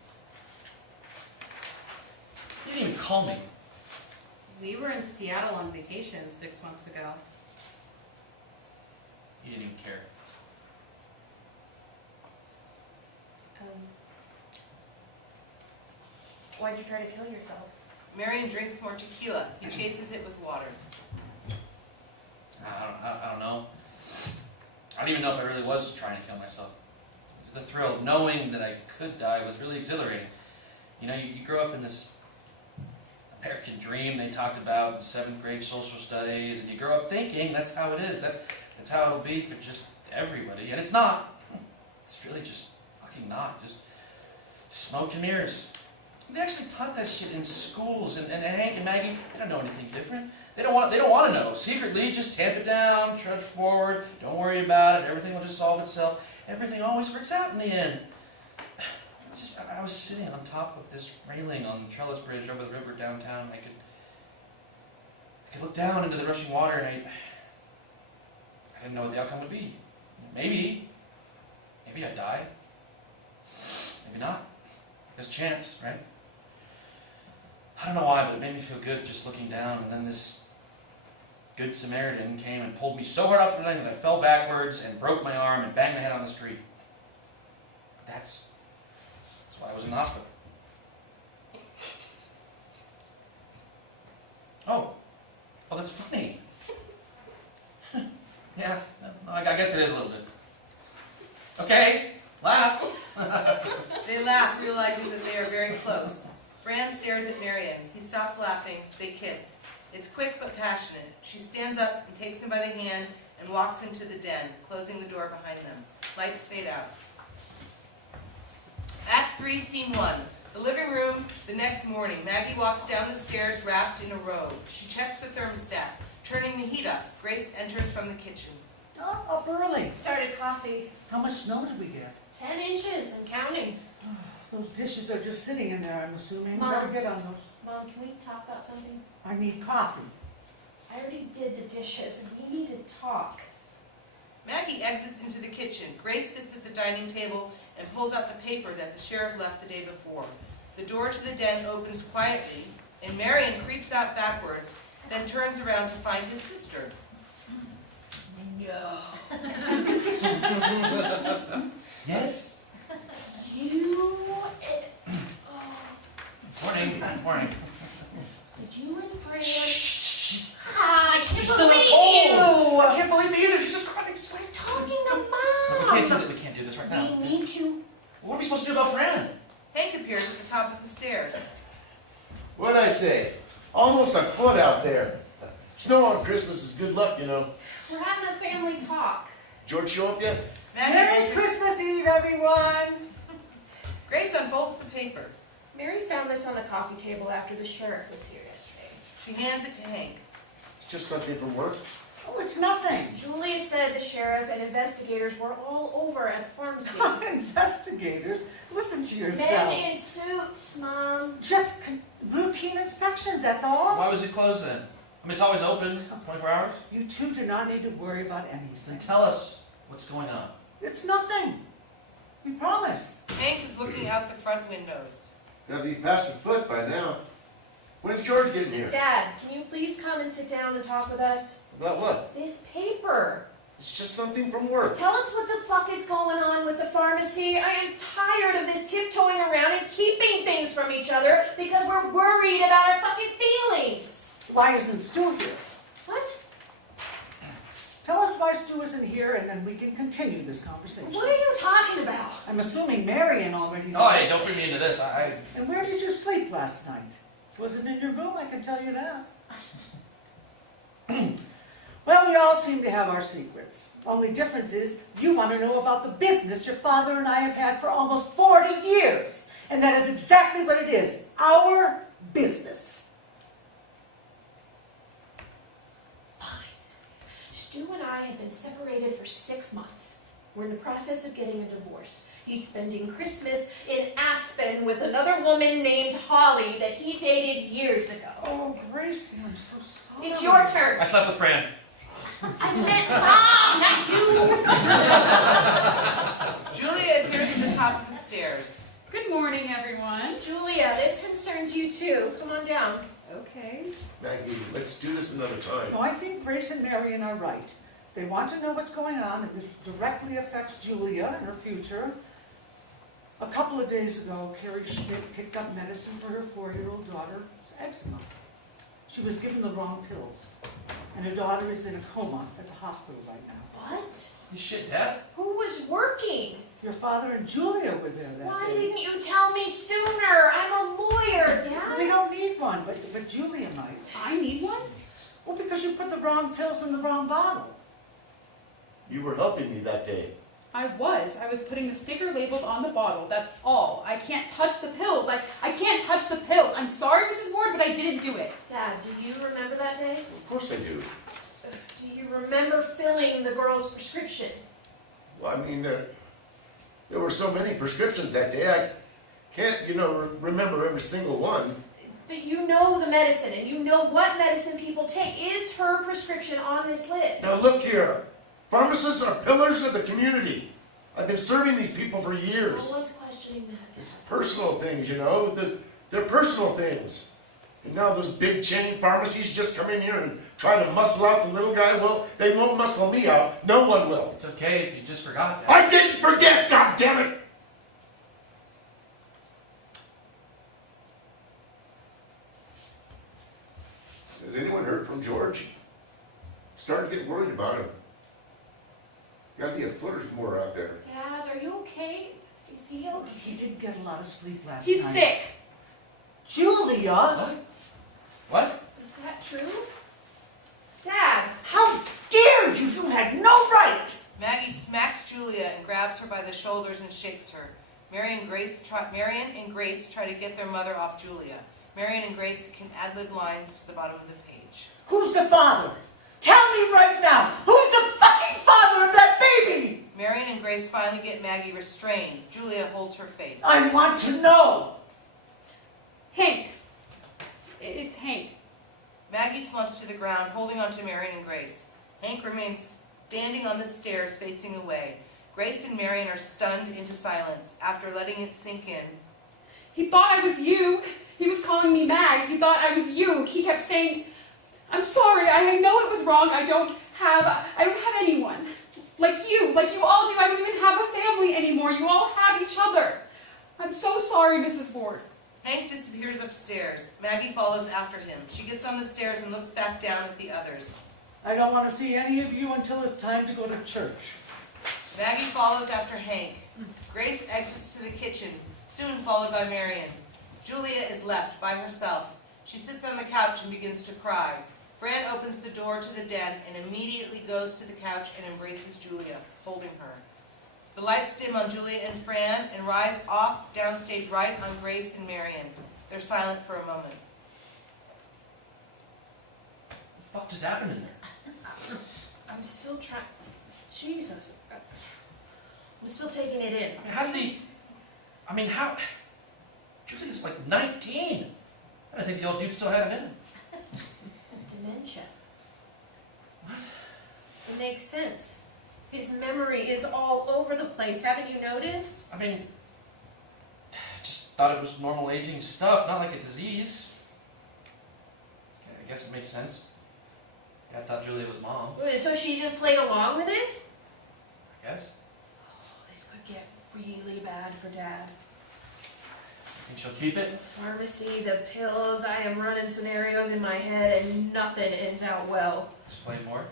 He didn't even call me. We were in Seattle on vacation 6 months ago. He didn't even care. Why'd you try to kill yourself? Marion drinks more tequila. He chases it with water. I don't know. I don't even know if I really was trying to kill myself. The thrill of knowing that I could die was really exhilarating. You know, you grow up in this American dream they talked about in 7th grade social studies, and you grow up thinking that's how it is. That's how it'll be for just everybody. And it's not. It's really just fucking not. Just smoke and mirrors. They actually taught that shit in schools, and Hank and Maggie, they don't know anything different. They don't want to know. Secretly, just tamp it down, trudge forward, don't worry about it, everything will just solve itself. Everything always works out in the end. It's just, I was sitting on top of this railing on the trellis bridge over the river downtown. I could look down into the rushing water, and I didn't know what the outcome would be. Maybe I'd die. Maybe not. There's a chance, right? I don't know why, but it made me feel good just looking down, and then this good Samaritan came and pulled me so hard off the railing that I fell backwards and broke my arm and banged my head on the street. That's why I was in the hospital. Oh, that's funny. Yeah, I guess it is a little bit. Okay, laugh. They laugh, realizing that they are very close. Fran stares at Marion. He stops laughing. They kiss. It's quick but passionate. She stands up and takes him by the hand and walks into the den, closing the door behind them. Lights fade out. Act 3, Scene 1. The living room the next morning. Maggie walks down the stairs wrapped in a robe. She checks the thermostat, turning the heat up. Grace enters from the kitchen. Oh, up early. Started coffee. How much snow did we get? 10 inches and counting. Those dishes are just sitting in there, I'm assuming. Mom. Better get on those. Mom, can we talk about something? I need coffee. I already did the dishes. We need to talk. Maggie exits into the kitchen. Grace sits at the dining table and pulls out the paper that the sheriff left the day before. The door to the den opens quietly, and Marion creeps out backwards, then turns around to find his sister. No. Yes? You Morning. Morning. Did you and Fran... Shh. Ah, I can't She's still believe at you! home. I can't believe me either. She's just crying. We're talking to No, Mom! we can't do this right now. We need to... What are we supposed to do about Fran? Hank appears at the top of the stairs. What'd I say? Almost a foot out there. Snow on Christmas is good luck, you know. We're having a family talk. George show up yet? Maggie Merry enters. Christmas Eve, everyone! Grace unfolds the paper. Mary found this on the coffee table after the sheriff was here yesterday. She hands it to Hank. It's just something from work. Oh, it's nothing. Julia said the sheriff and investigators were all over at the pharmacy. Investigators, listen to Men yourself. in suits, Mom. Just routine inspections, that's all. Why was it closed then? I mean, it's always open, 24 hours. You two do not need to worry about Then anything. tell us what's going on. It's nothing. We promise. Hank is looking out the front windows. Gotta be past a foot by now. When's George getting here? Dad, can you please come and sit down and talk with us? About what? This paper. It's just something from work. Tell us what the fuck is going on with the pharmacy. I am tired of this tiptoeing around and keeping things from each other because we're worried about our fucking feelings. Why isn't Stu here? What? Tell us why Stu isn't here, and then we can continue this conversation. What are you talking about? I'm assuming Marion already knows. Oh, hey, don't bring me into this. And where did you sleep last night? Was it in your room? I can tell you that. Well, we all seem to have our secrets. Only difference is you want to know about the business your father and I have had for almost 40 years. And that is exactly what it is. Our business. Fine. Stu and I have been separated for 6 months. We're in the process of getting a divorce. He's spending Christmas in Aspen with another woman named Holly that he dated years ago. Oh, Gracie, I'm so sorry. It's your turn. I slept with Fran. I meant Mom, not you. Julia appears at the top of the stairs. Good morning, everyone. Julia, this concerns you too. Come on down. Okay. Maggie, let's do this another time. No, I think Grace and Marion are right. They want to know what's going on, and this directly affects Julia and her future. A couple of days ago, Carrie Schmidt picked up medicine for her 4-year-old daughter's eczema. She was given the wrong pills, and her daughter is in a coma at the hospital right now. What? You shit, Dad? Who was working? Your father and Julia were there that Why day. didn't you tell me sooner? I'm a lawyer, Dad. We don't need one, but Julia might. I need one? Well, because you put the wrong pills in the wrong bottle. You were helping me that day. I was putting the sticker labels on the bottle, that's all. I can't touch the pills. I can't touch the pills. I'm sorry, Mrs. Ward, but I didn't do it. Dad, do you remember that day? Of course I do. Do you remember filling the girl's prescription? Well, I mean, there were so many prescriptions that day, I can't, remember every single one. But you know the medicine, and you know what medicine people take. Is her prescription on this list? Now look here. Pharmacists are pillars of the community. I've been serving these people for years. No one's questioning that. It's personal things, They're personal things. And now those big chain pharmacies just come in here and try to muscle out the little guy. Well, they won't muscle me out. No one will. It's okay if you just forgot that. I didn't forget, goddammit! Has anyone heard from George? Starting to get worried about him. Gotta be a flirter's more out there. Dad, are you okay? Is he okay? He didn't get a lot of sleep last He's night. sick. Julia! What? What? Is that true? Dad! How dare you! You had no right! Maggie smacks Julia and grabs her by the shoulders and shakes her. Marion and Grace try to get their mother off Julia. Marion and Grace can ad-lib lines to the bottom of the page. Who's the father? Tell me right now! Who's the fucking father of that baby? Marion and Grace finally get Maggie restrained. Julia holds her face. I want to know! Hank. It's Hank. Maggie slumps to the ground, holding on to Marion and Grace. Hank remains standing on the stairs, facing away. Grace and Marion are stunned into silence. After letting it sink in, He thought I was you. He was calling me Mags. He thought I was you. He kept saying, I'm sorry, I know it was wrong. I don't have anyone. Like you all do. I don't even have a family anymore. You all have each other. I'm so sorry, Mrs. Ward. Hank disappears upstairs. Maggie follows after him. She gets on the stairs and looks back down at the others. I don't want to see any of you until it's time to go to church. Maggie follows after Hank. Grace exits to the kitchen, soon followed by Marion. Julia is left by herself. She sits on the couch and begins to cry. Fran opens the door to the den and immediately goes to the couch and embraces Julia, holding her. The lights dim on Julia and Fran and rise off downstage right on Grace and Marion. They're silent for a moment. What the fuck just happened in there? I'm still trying. Jesus. I'm still taking it in. How? Julia's like 19. I think the old dude still had it in him. Dementia. What? It makes sense. His memory is all over the place. Haven't you noticed? Just thought it was normal aging stuff, not like a disease. I guess it makes sense. Dad thought Julia was mom. So she just played along with it? I guess. Oh, this could get really bad for Dad. Think she'll keep it? The pharmacy, the pills, I am running scenarios in my head and nothing ends out well. Explain more.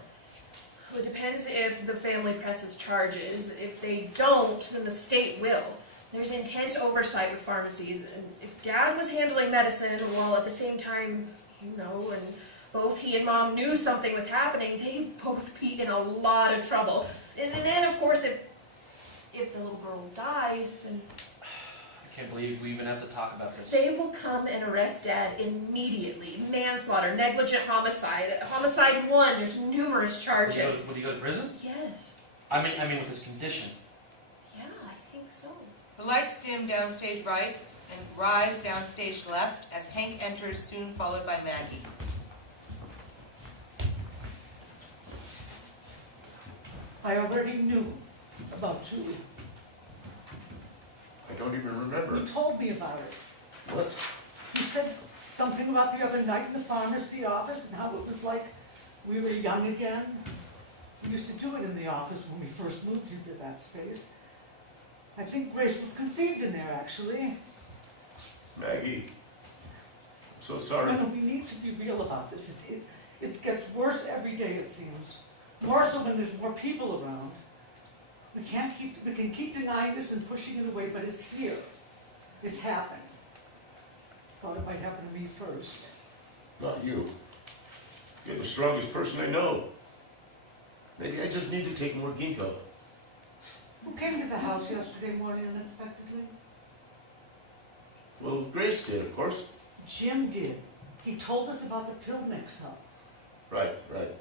It depends if the family presses charges. If they don't, then the state will. There's intense oversight with pharmacies. And if Dad was handling medicine while at the same time, and both he and Mom knew something was happening, they'd both be in a lot of trouble. And then, of course, if the little girl dies, then I can't believe we even have to talk about this. they will come and arrest Dad immediately. Manslaughter, negligent homicide, homicide 1, there's numerous charges. Would he go to prison? Yes. I mean with his condition. Yeah, I think so. The lights dim downstage right and rise downstage left as Hank enters, soon followed by Maggie. I already knew about Julie. I don't even remember. You told me about it. What? You said something about the other night in the pharmacy office and how it was like we were young again. We used to do it in the office when we first moved into that space. I think Grace was conceived in there, actually. Maggie, I'm so sorry. No, we need to be real about this. It gets worse every day, it seems. More so when there's more people around. We can keep denying this and pushing it away, but it's here. It's happened. Thought it might happen to me first. Not you. You're the strongest person I know. Maybe I just need to take more ginkgo. Who came to the house yesterday morning unexpectedly? Well, Grace did, of course. Jim did. He told us about the pill mix-up. Right.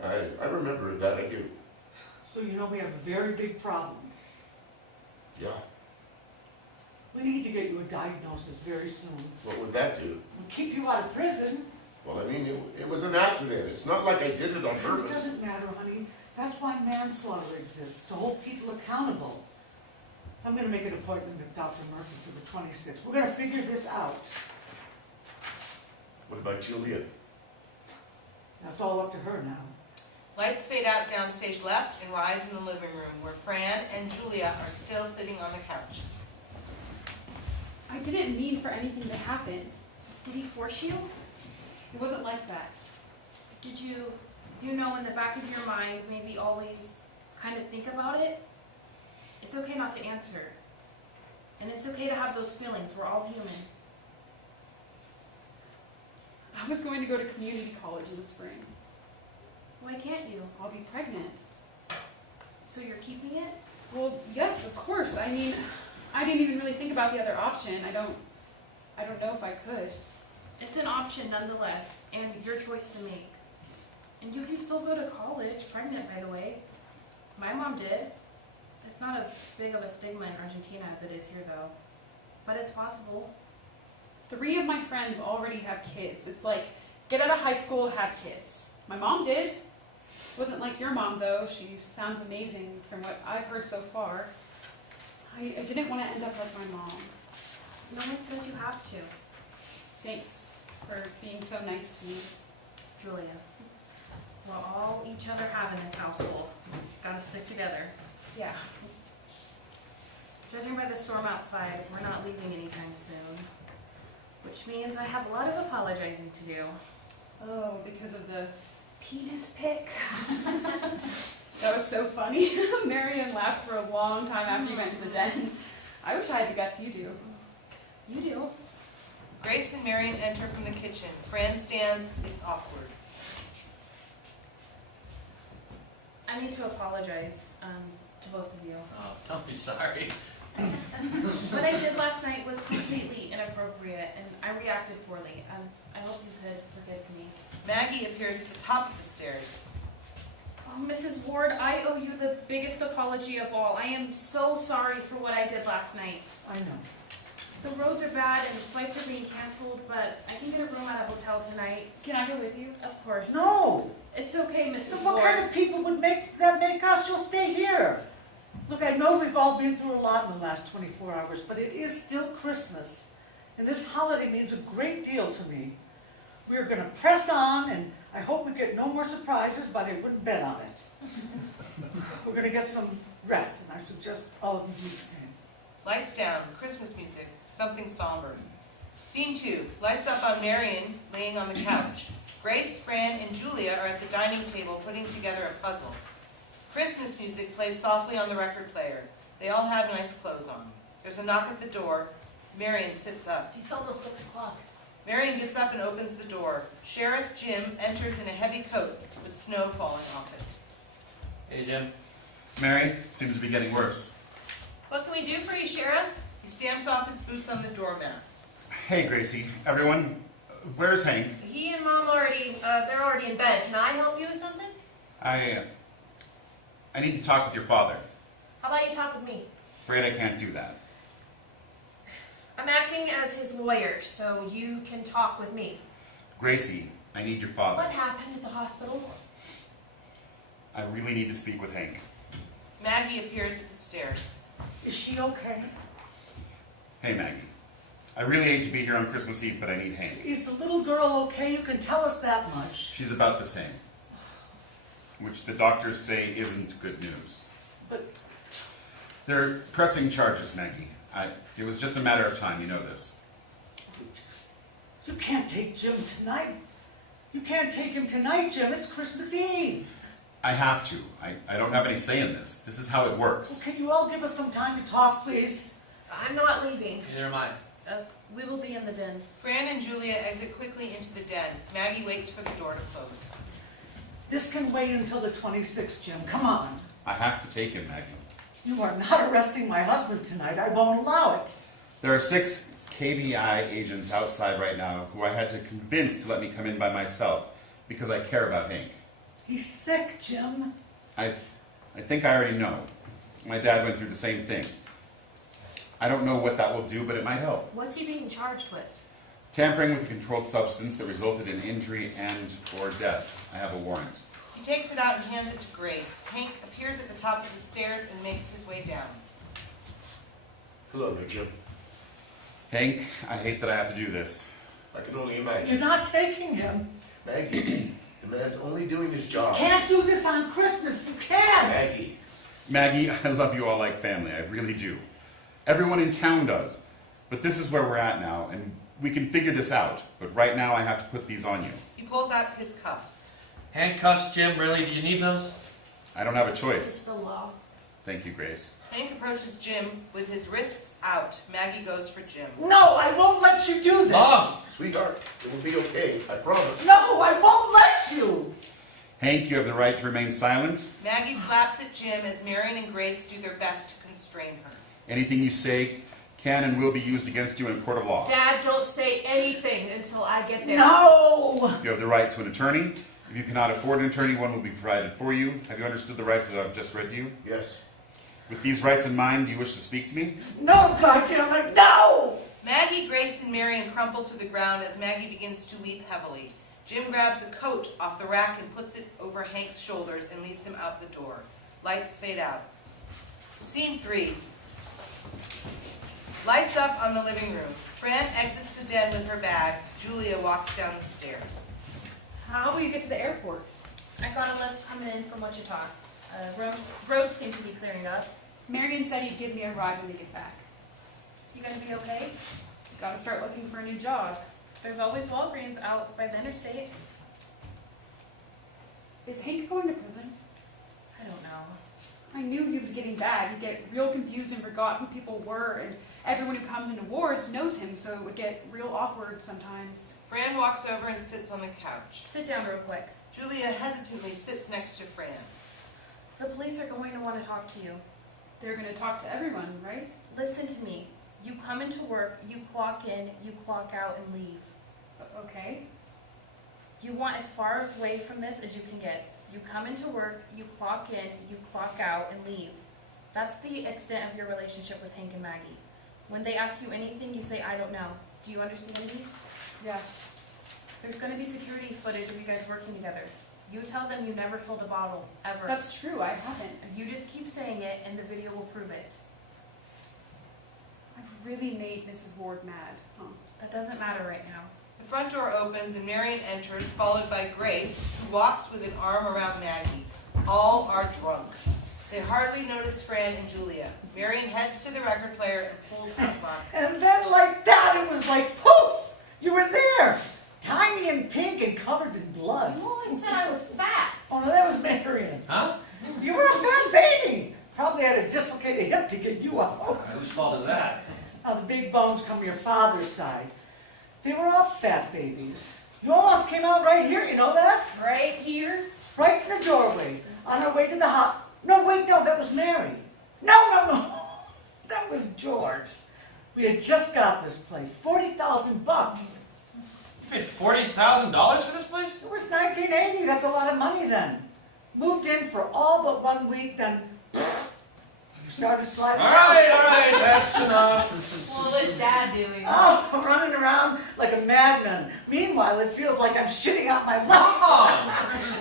I remember that, I do. So you know we have a very big problem. Yeah. We need to get you a diagnosis very soon. What would that do? We'll keep you out of prison. Well, I mean, it was an accident. It's not like I did it on It purpose. doesn't matter, honey. That's why manslaughter exists, to hold people accountable. I'm going to make an appointment with Dr. Murphy for the 26th. We're going to figure this out. What about Julia? That's all up to her now. Lights fade out downstage left and rise in the living room, where Fran and Julia are still sitting on the couch. I didn't mean for anything to happen. Did he force you? It wasn't like that. Did you know, in the back of your mind, maybe always kind of think about it? It's okay not to answer. And it's okay to have those feelings. We're all human. I was going to go to community college in the spring. Why can't you? I'll be pregnant. So you're keeping it? Well, yes, of course. I mean, I didn't even really think about the other option. I don't know if I could. It's an option nonetheless, and your choice to make. And you can still go to college, pregnant by the way. My mom did. It's not as big of a stigma in Argentina as it is here though. But it's possible. 3 of my friends already have kids. It's like, get out of high school, have kids. My mom did. Wasn't like your mom though. She sounds amazing from what I've heard so far. I didn't want to end up like my mom. No one says you have to. Thanks for being so nice to me. Julia. We're all each other have in this household. Gotta stick together. Yeah. Judging by the storm outside, we're not leaving anytime soon. Which means I have a lot of apologizing to do. Oh, because of the penis pic? That was so funny. Marion laughed for a long time after you went to the den. I wish I had the guts you do. You do. Grace and Marion enter from the kitchen. Fran stands. It's awkward. I need to apologize to both of you. Oh, don't be sorry. What I did last night was completely inappropriate, and I reacted poorly. I hope you could forgive me. Maggie appears at the top of the stairs. Oh, Mrs. Ward, I owe you the biggest apology of all. I am so sorry for what I did last night. I know. The roads are bad and flights are being canceled, but I can get a room at a hotel tonight. Can I go with you? Of course. No! It's okay, Mrs. What Ward. kind of people would make us? You'll stay here. Look, I know we've all been through a lot in the last 24 hours, but it is still Christmas. And this holiday means a great deal to me. We're going to press on, and I hope we get no more surprises, but I wouldn't bet on it. We're going to get some rest, and I suggest all of you do the same. Lights down. Christmas music. Something somber. Scene 2. Lights up on Marion laying on the couch. Grace, Fran, and Julia are at the dining table putting together a puzzle. Christmas music plays softly on the record player. They all have nice clothes on. There's a knock at the door. Marion sits up. It's almost 6 o'clock. Marion gets up and opens the door. Sheriff Jim enters in a heavy coat with snow falling off it. Hey, Jim. Mary, seems to be getting worse. What can we do for you, Sheriff? He stamps off his boots on the doormat. Hey, Gracie. Everyone, where's Hank? He and Mom they're already in bed. Can I help you with something? I need to talk with your father. How about you talk with me? Afraid I can't do that. I'm acting as his lawyer, so you can talk with me. Gracie, I need your father. What happened at the hospital? I really need to speak with Hank. Maggie appears at the stairs. Is she okay? Hey, Maggie. I really hate to be here on Christmas Eve, but I need Hank. Is the little girl okay? You can tell us that much. She's about the same. Which the doctors say isn't good news. But They're pressing charges, Maggie. It was just a matter of time, you know this. you can't take Jim tonight. You can't take him tonight, Jim. It's Christmas Eve. I have to. I don't have any say in this. This is how it works. Well, can you all give us some time to talk, please? I'm not leaving. Neither am I. We will be in the den. Fran and Julia exit quickly into the den. Maggie waits for the door to close. This can wait until the 26th, Jim. Come on. I have to take him, Maggie. You are not arresting my husband tonight. I won't allow it. There are 6 KBI agents outside right now who I had to convince to let me come in by myself because I care about Hank. He's sick, Jim. I think I already know. My dad went through the same thing. I don't know what that will do, but it might help. What's he being charged with? Tampering with a controlled substance that resulted in injury and or death. I have a warrant. He takes it out and hands it to Grace. Hank appears at the top of the stairs and makes his way down. Hello there, Jim. Hank, I hate that I have to do this. I can only imagine. You're not taking him. Maggie, the man's only doing his job. Can't do this on Christmas. You can't. Maggie. Maggie, I love you all like family. I really do. Everyone in town does. But this is where we're at now, and we can figure this out. But right now I have to put these on you. He pulls out his cuffs. Handcuffs, Jim, really? Do you need those? I don't have a It's choice. the law. Thank you, Grace. Hank approaches Jim with his wrists out. Maggie goes for Jim. No, I won't let you do this. Mom! Sweetheart, it will be okay. I promise. No, I won't let you. Hank, you have the right to remain silent. Maggie slaps at Jim as Marion and Grace do their best to constrain her. Anything you say can and will be used against you in a court of law. Dad, don't say anything until I get there. No. You have the right to an attorney. If you cannot afford an attorney, one will be provided for you. Have you understood the rights that I've just read to you? Yes. With these rights in mind, do you wish to speak to me? No, goddammit, no. Maggie, Grace, and Marion crumple to the ground as Maggie begins to weep heavily. Jim grabs a coat off the rack and puts it over Hank's shoulders and leads him out the door. Lights fade out. Scene 3. Lights up on the living room. Fran exits the den with her bags. Julia walks down the stairs. How will you get to the airport? I got a lift coming in from Wichita. Roads seem to be clearing up. Marion said he'd give me a ride when they get back. You gonna be okay? Gotta start looking for a new job. There's always Walgreens out by the interstate. Is Hank going to prison? I don't know. I knew he was getting bad. He'd get real confused and forgot who people were, and everyone who comes into wards knows him, so it would get real awkward sometimes. Fran walks over and sits on the couch. Sit down real quick. Julia hesitantly sits next to Fran. The police are going to want to talk to you. They're going to talk to everyone, right? Listen to me. You come into work, you clock in, you clock out, and leave. Okay. You want as far away from this as you can get. You come into work, you clock in, you clock out, and leave. That's the extent of your relationship with Hank and Maggie. When they ask you anything, you say, I don't know. Do you understand me? Yeah. There's going to be security footage of you guys working together. You tell them you never filled a bottle, ever. That's true, I haven't. You just keep saying it, and the video will prove it. I've really made Mrs. Ward mad, huh? That doesn't matter right now. The front door opens and Marion enters, followed by Grace, who walks with an arm around Maggie. All are drunk. They hardly notice Fran and Julia. Marion heads to the record player and pulls the plug. And then like that, it was like poof. You were there, tiny and pink and covered in blood. You always said I was fat. Oh no, that was Marion. Huh? You were a fat baby. Probably had a dislocated hip to get you out. Whose fault is that? Now the big bones come your father's side. They were all fat babies. You almost came out right here, you know that? Right here? Right in the doorway, on our way to the hot. No, wait, no, that was Mary. No. That was George. We had just got this place. $40,000. You paid $40,000 for this place? It was 1980. That's a lot of money then. Moved in for all but 1 week, then you started sliding. All right, that's enough. Well, what's Dad doing? Oh, I'm running around like a madman. Meanwhile, it feels like I'm shitting out my Come lungs. on.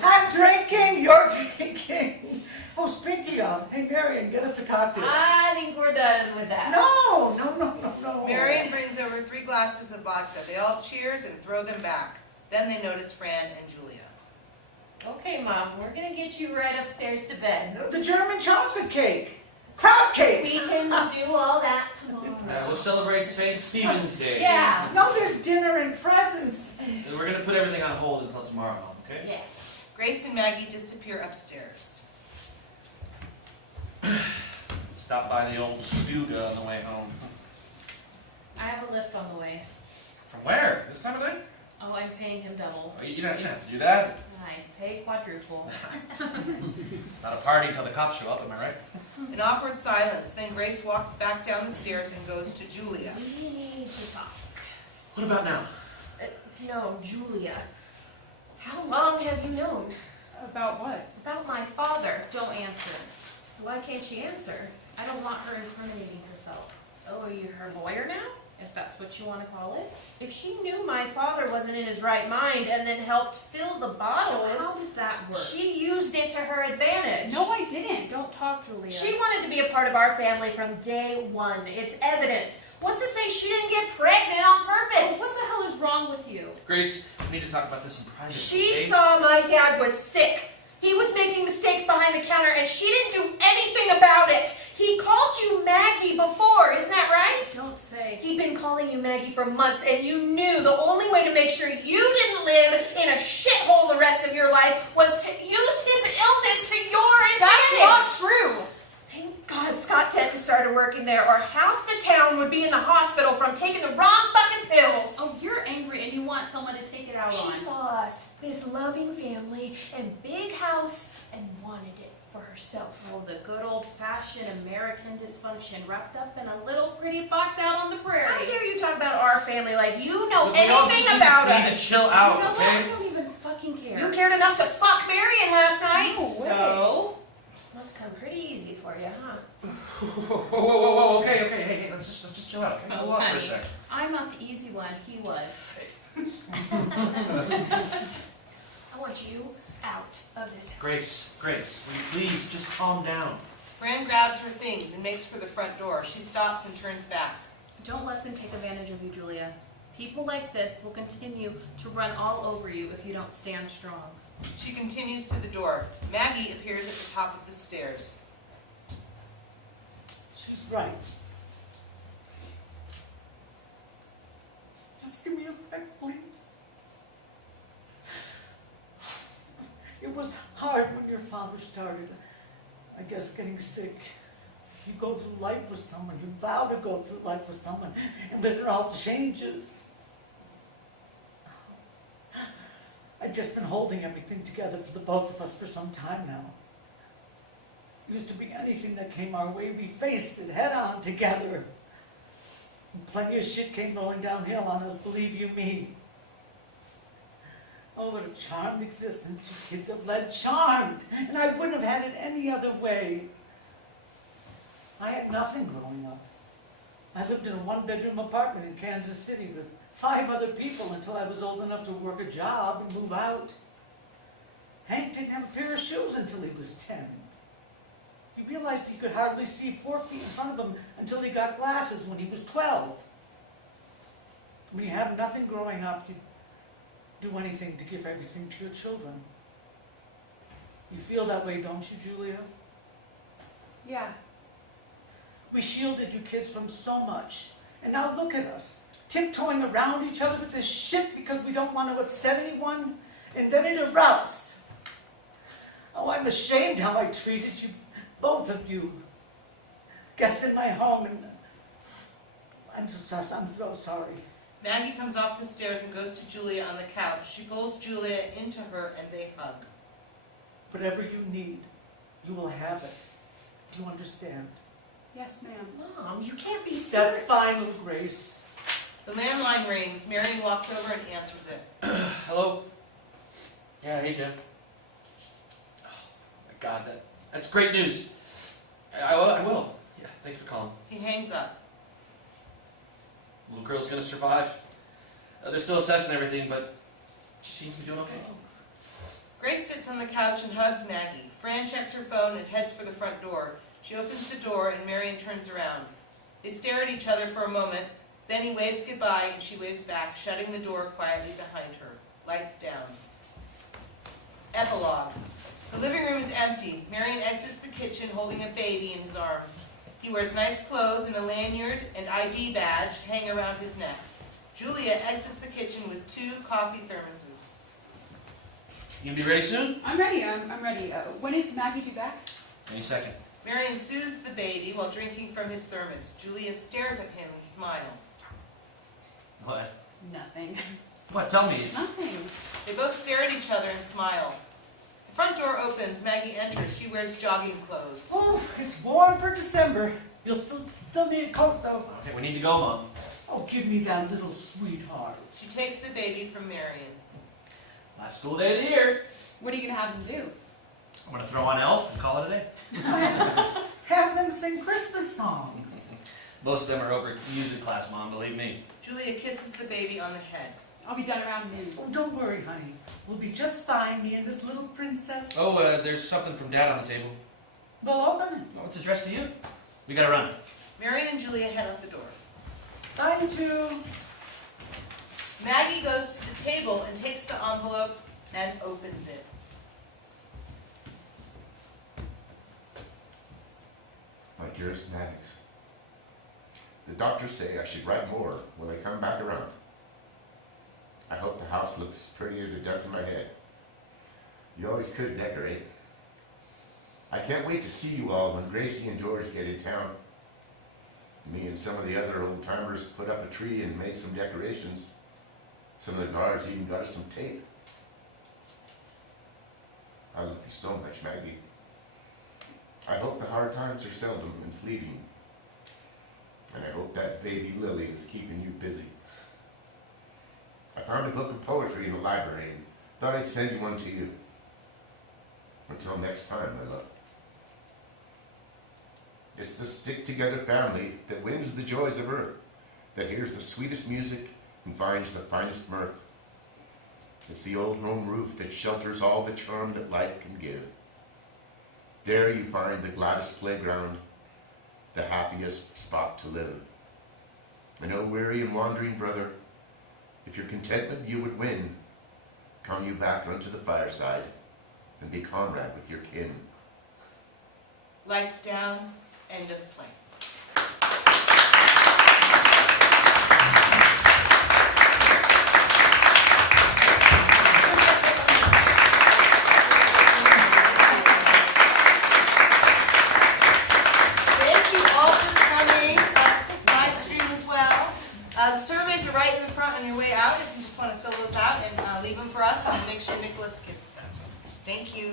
I'm drinking, you're drinking. Oh, speaking of, hey, Marion, get us a cocktail. I think we're done with that. No. Marion brings over 3 glasses of vodka. They all cheers and throw them back. Then they notice Fran and Julia. Okay, Mom, we're gonna get you right upstairs to bed. No, the German chocolate cake. Crowd cakes. We can do all that tomorrow. We'll celebrate St. Stephen's Day. Yeah. No, there's dinner and presents. And we're going to put everything on hold until tomorrow, okay? Yeah. Grace and Maggie disappear upstairs. Stop by the old Stuga on the way home. I have a lift on the way. From where? This time of day? Oh, I'm paying him double. Oh, you don't have to do that. I tonight. Pay quadruple. It's not a party until the cops show up, am I right? An awkward silence, then Grace walks back down the stairs and goes to Julia. We need to talk. What about now? No, Julia. How long have you known About what? about my father? Don't answer. Why can't she answer? I don't want her incriminating herself. Oh, are you her lawyer now? If that's what you want to call it. If she knew my father wasn't in his right mind and then helped fill the bottles, How does that work? she used it to her advantage. No, I didn't. Don't talk, Julia. She wanted to be a part of our family from day one. It's evident. What's to say she didn't get pregnant on purpose? What the hell is wrong with you? Grace, we need to talk about this in private. She okay? saw my dad was sick. He was making mistakes behind the counter and she didn't do anything about it. He called you Maggie before, isn't that right? Don't say. He'd been calling you Maggie for months and you knew the only way to make sure you didn't live in a shithole the rest of your life was to use his illness to your advantage. That's not true. Thank God Scott Denton started working there or half the town would be in the hospital from taking the wrong fucking pills. Oh, you're angry and you want someone to take it out She on. saw us, this loving family and big house, and wanted it for herself. Oh, the good old-fashioned American dysfunction wrapped up in a little pretty box out on the prairie. How dare you talk about our family like you know We all just anything need about to, need to us? chill out, You know what? okay? I don't even fucking care. You cared enough to fuck Marion last night. No way. So? Must come pretty easy for you, huh? Whoa, okay, hey, let's just chill out, okay? Oh, Hold on for a honey. sec. I'm not the easy one. He was. I want you out of this house. Grace, will you please just calm down? Fran grabs her things and makes for the front door. She stops and turns back. Don't let them take advantage of you, Julia. People like this will continue to run all over you if you don't stand strong. She continues to the door. Maggie appears at the top of the stairs. She's right. Just give me a sec, please. It was hard when your father started, I guess, getting sick. You go through life with someone, you vow to go through life with someone, and then it all changes. I've just been holding everything together for the both of us for some time now. Used to be anything that came our way, we faced it head on together. And plenty of shit came rolling downhill on us, believe you me. Oh, what a charmed existence you kids have led, charmed! And I wouldn't have had it any other way. I had nothing growing up. I lived in a one-bedroom apartment in Kansas City with 5 other people until I was old enough to work a job and move out. Hank didn't have a pair of shoes until he was 10. He realized he could hardly see 4 feet in front of him until he got glasses when he was 12. When you have nothing growing up, you do anything to give everything to your children. You feel that way, don't you, Julia? Yeah. We shielded you kids from so much. And now look at us, tiptoeing around each other with this shit because we don't want to upset anyone, and then it erupts. Oh, I'm ashamed how I treated you, both of you. Guests in my home, and I'm so sorry. Maggie comes off the stairs and goes to Julia on the couch. She pulls Julia into her and they hug. Whatever you need, you will have it. Do you understand? Yes, ma'am. Mom, you can't be serious. That's fine, little Grace. The landline rings. Marion walks over and answers it. Hello? Yeah, hey, Jen. Oh, my God, that's great news. I will. Yeah, thanks for calling. He hangs up. Little girl's gonna survive. They're still assessing everything, but she seems to be doing okay. Grace sits on the couch and hugs Maggie. Fran checks her phone and heads for the front door. She opens the door and Marion turns around. They stare at each other for a moment. Then he waves goodbye and she waves back, shutting the door quietly behind her. Lights down. Epilogue. The living room is empty. Marion exits the kitchen holding a baby in his arms. He wears nice clothes and a lanyard and ID badge hang around his neck. Julia exits the kitchen with 2 coffee thermoses. You gonna be ready soon? I'm ready. I'm ready. When is Maggie due back? Any second. Marion soothes the baby while drinking from his thermos. Julia stares at him and smiles. What? Nothing. What? Tell me. Nothing. They both stare at each other and smile. The front door opens. Maggie enters. She wears jogging clothes. Oh, it's warm for December. You'll still need a coat, though. Okay, we need to go, Mom. Oh, give me that little sweetheart. She takes the baby from Marion. Last school day of the year. What are you gonna have them do? I'm gonna throw on Elf and call it a day. Have them sing Christmas songs. Most of them are over music class, Mom, believe me. Julia kisses the baby on the head. I'll be done around noon. Oh, don't worry, honey. We'll be just fine, me and this little princess. Oh, there's something from Dad on the table. Well, open it. Oh, it's addressed to you. We gotta run. Marion and Julia head out the door. Bye, you two. Maggie goes to the table and takes the envelope and opens it. My dearest Maddox, the doctors say I should write more when I come back around. I hope the house looks as pretty as it does in my head. You always could decorate. I can't wait to see you all when Gracie and George get in town. Me and some of the other old timers put up a tree and made some decorations. Some of the guards even got us some tape. I love you so much, Maggie. I hope the hard times are seldom and fleeting. And I hope that baby Lily is keeping you busy. I found a book of poetry in the library and thought I'd send one to you. Until next time, my love. It's the stick-together family that wins the joys of earth, that hears the sweetest music and finds the finest mirth. It's the old home roof that shelters all the charm that life can give. There you find the gladdest playground, the happiest spot to live. And oh, weary and wandering brother, if your contentment you would win, come you back unto the fireside and be comrade with your kin. Lights down, end of play. Thank you all for coming. Live stream as well. The surveys are right in the front on your way out if you just want to fill those out and leave them for us, and we'll make sure Nicholas gets them. Thank you.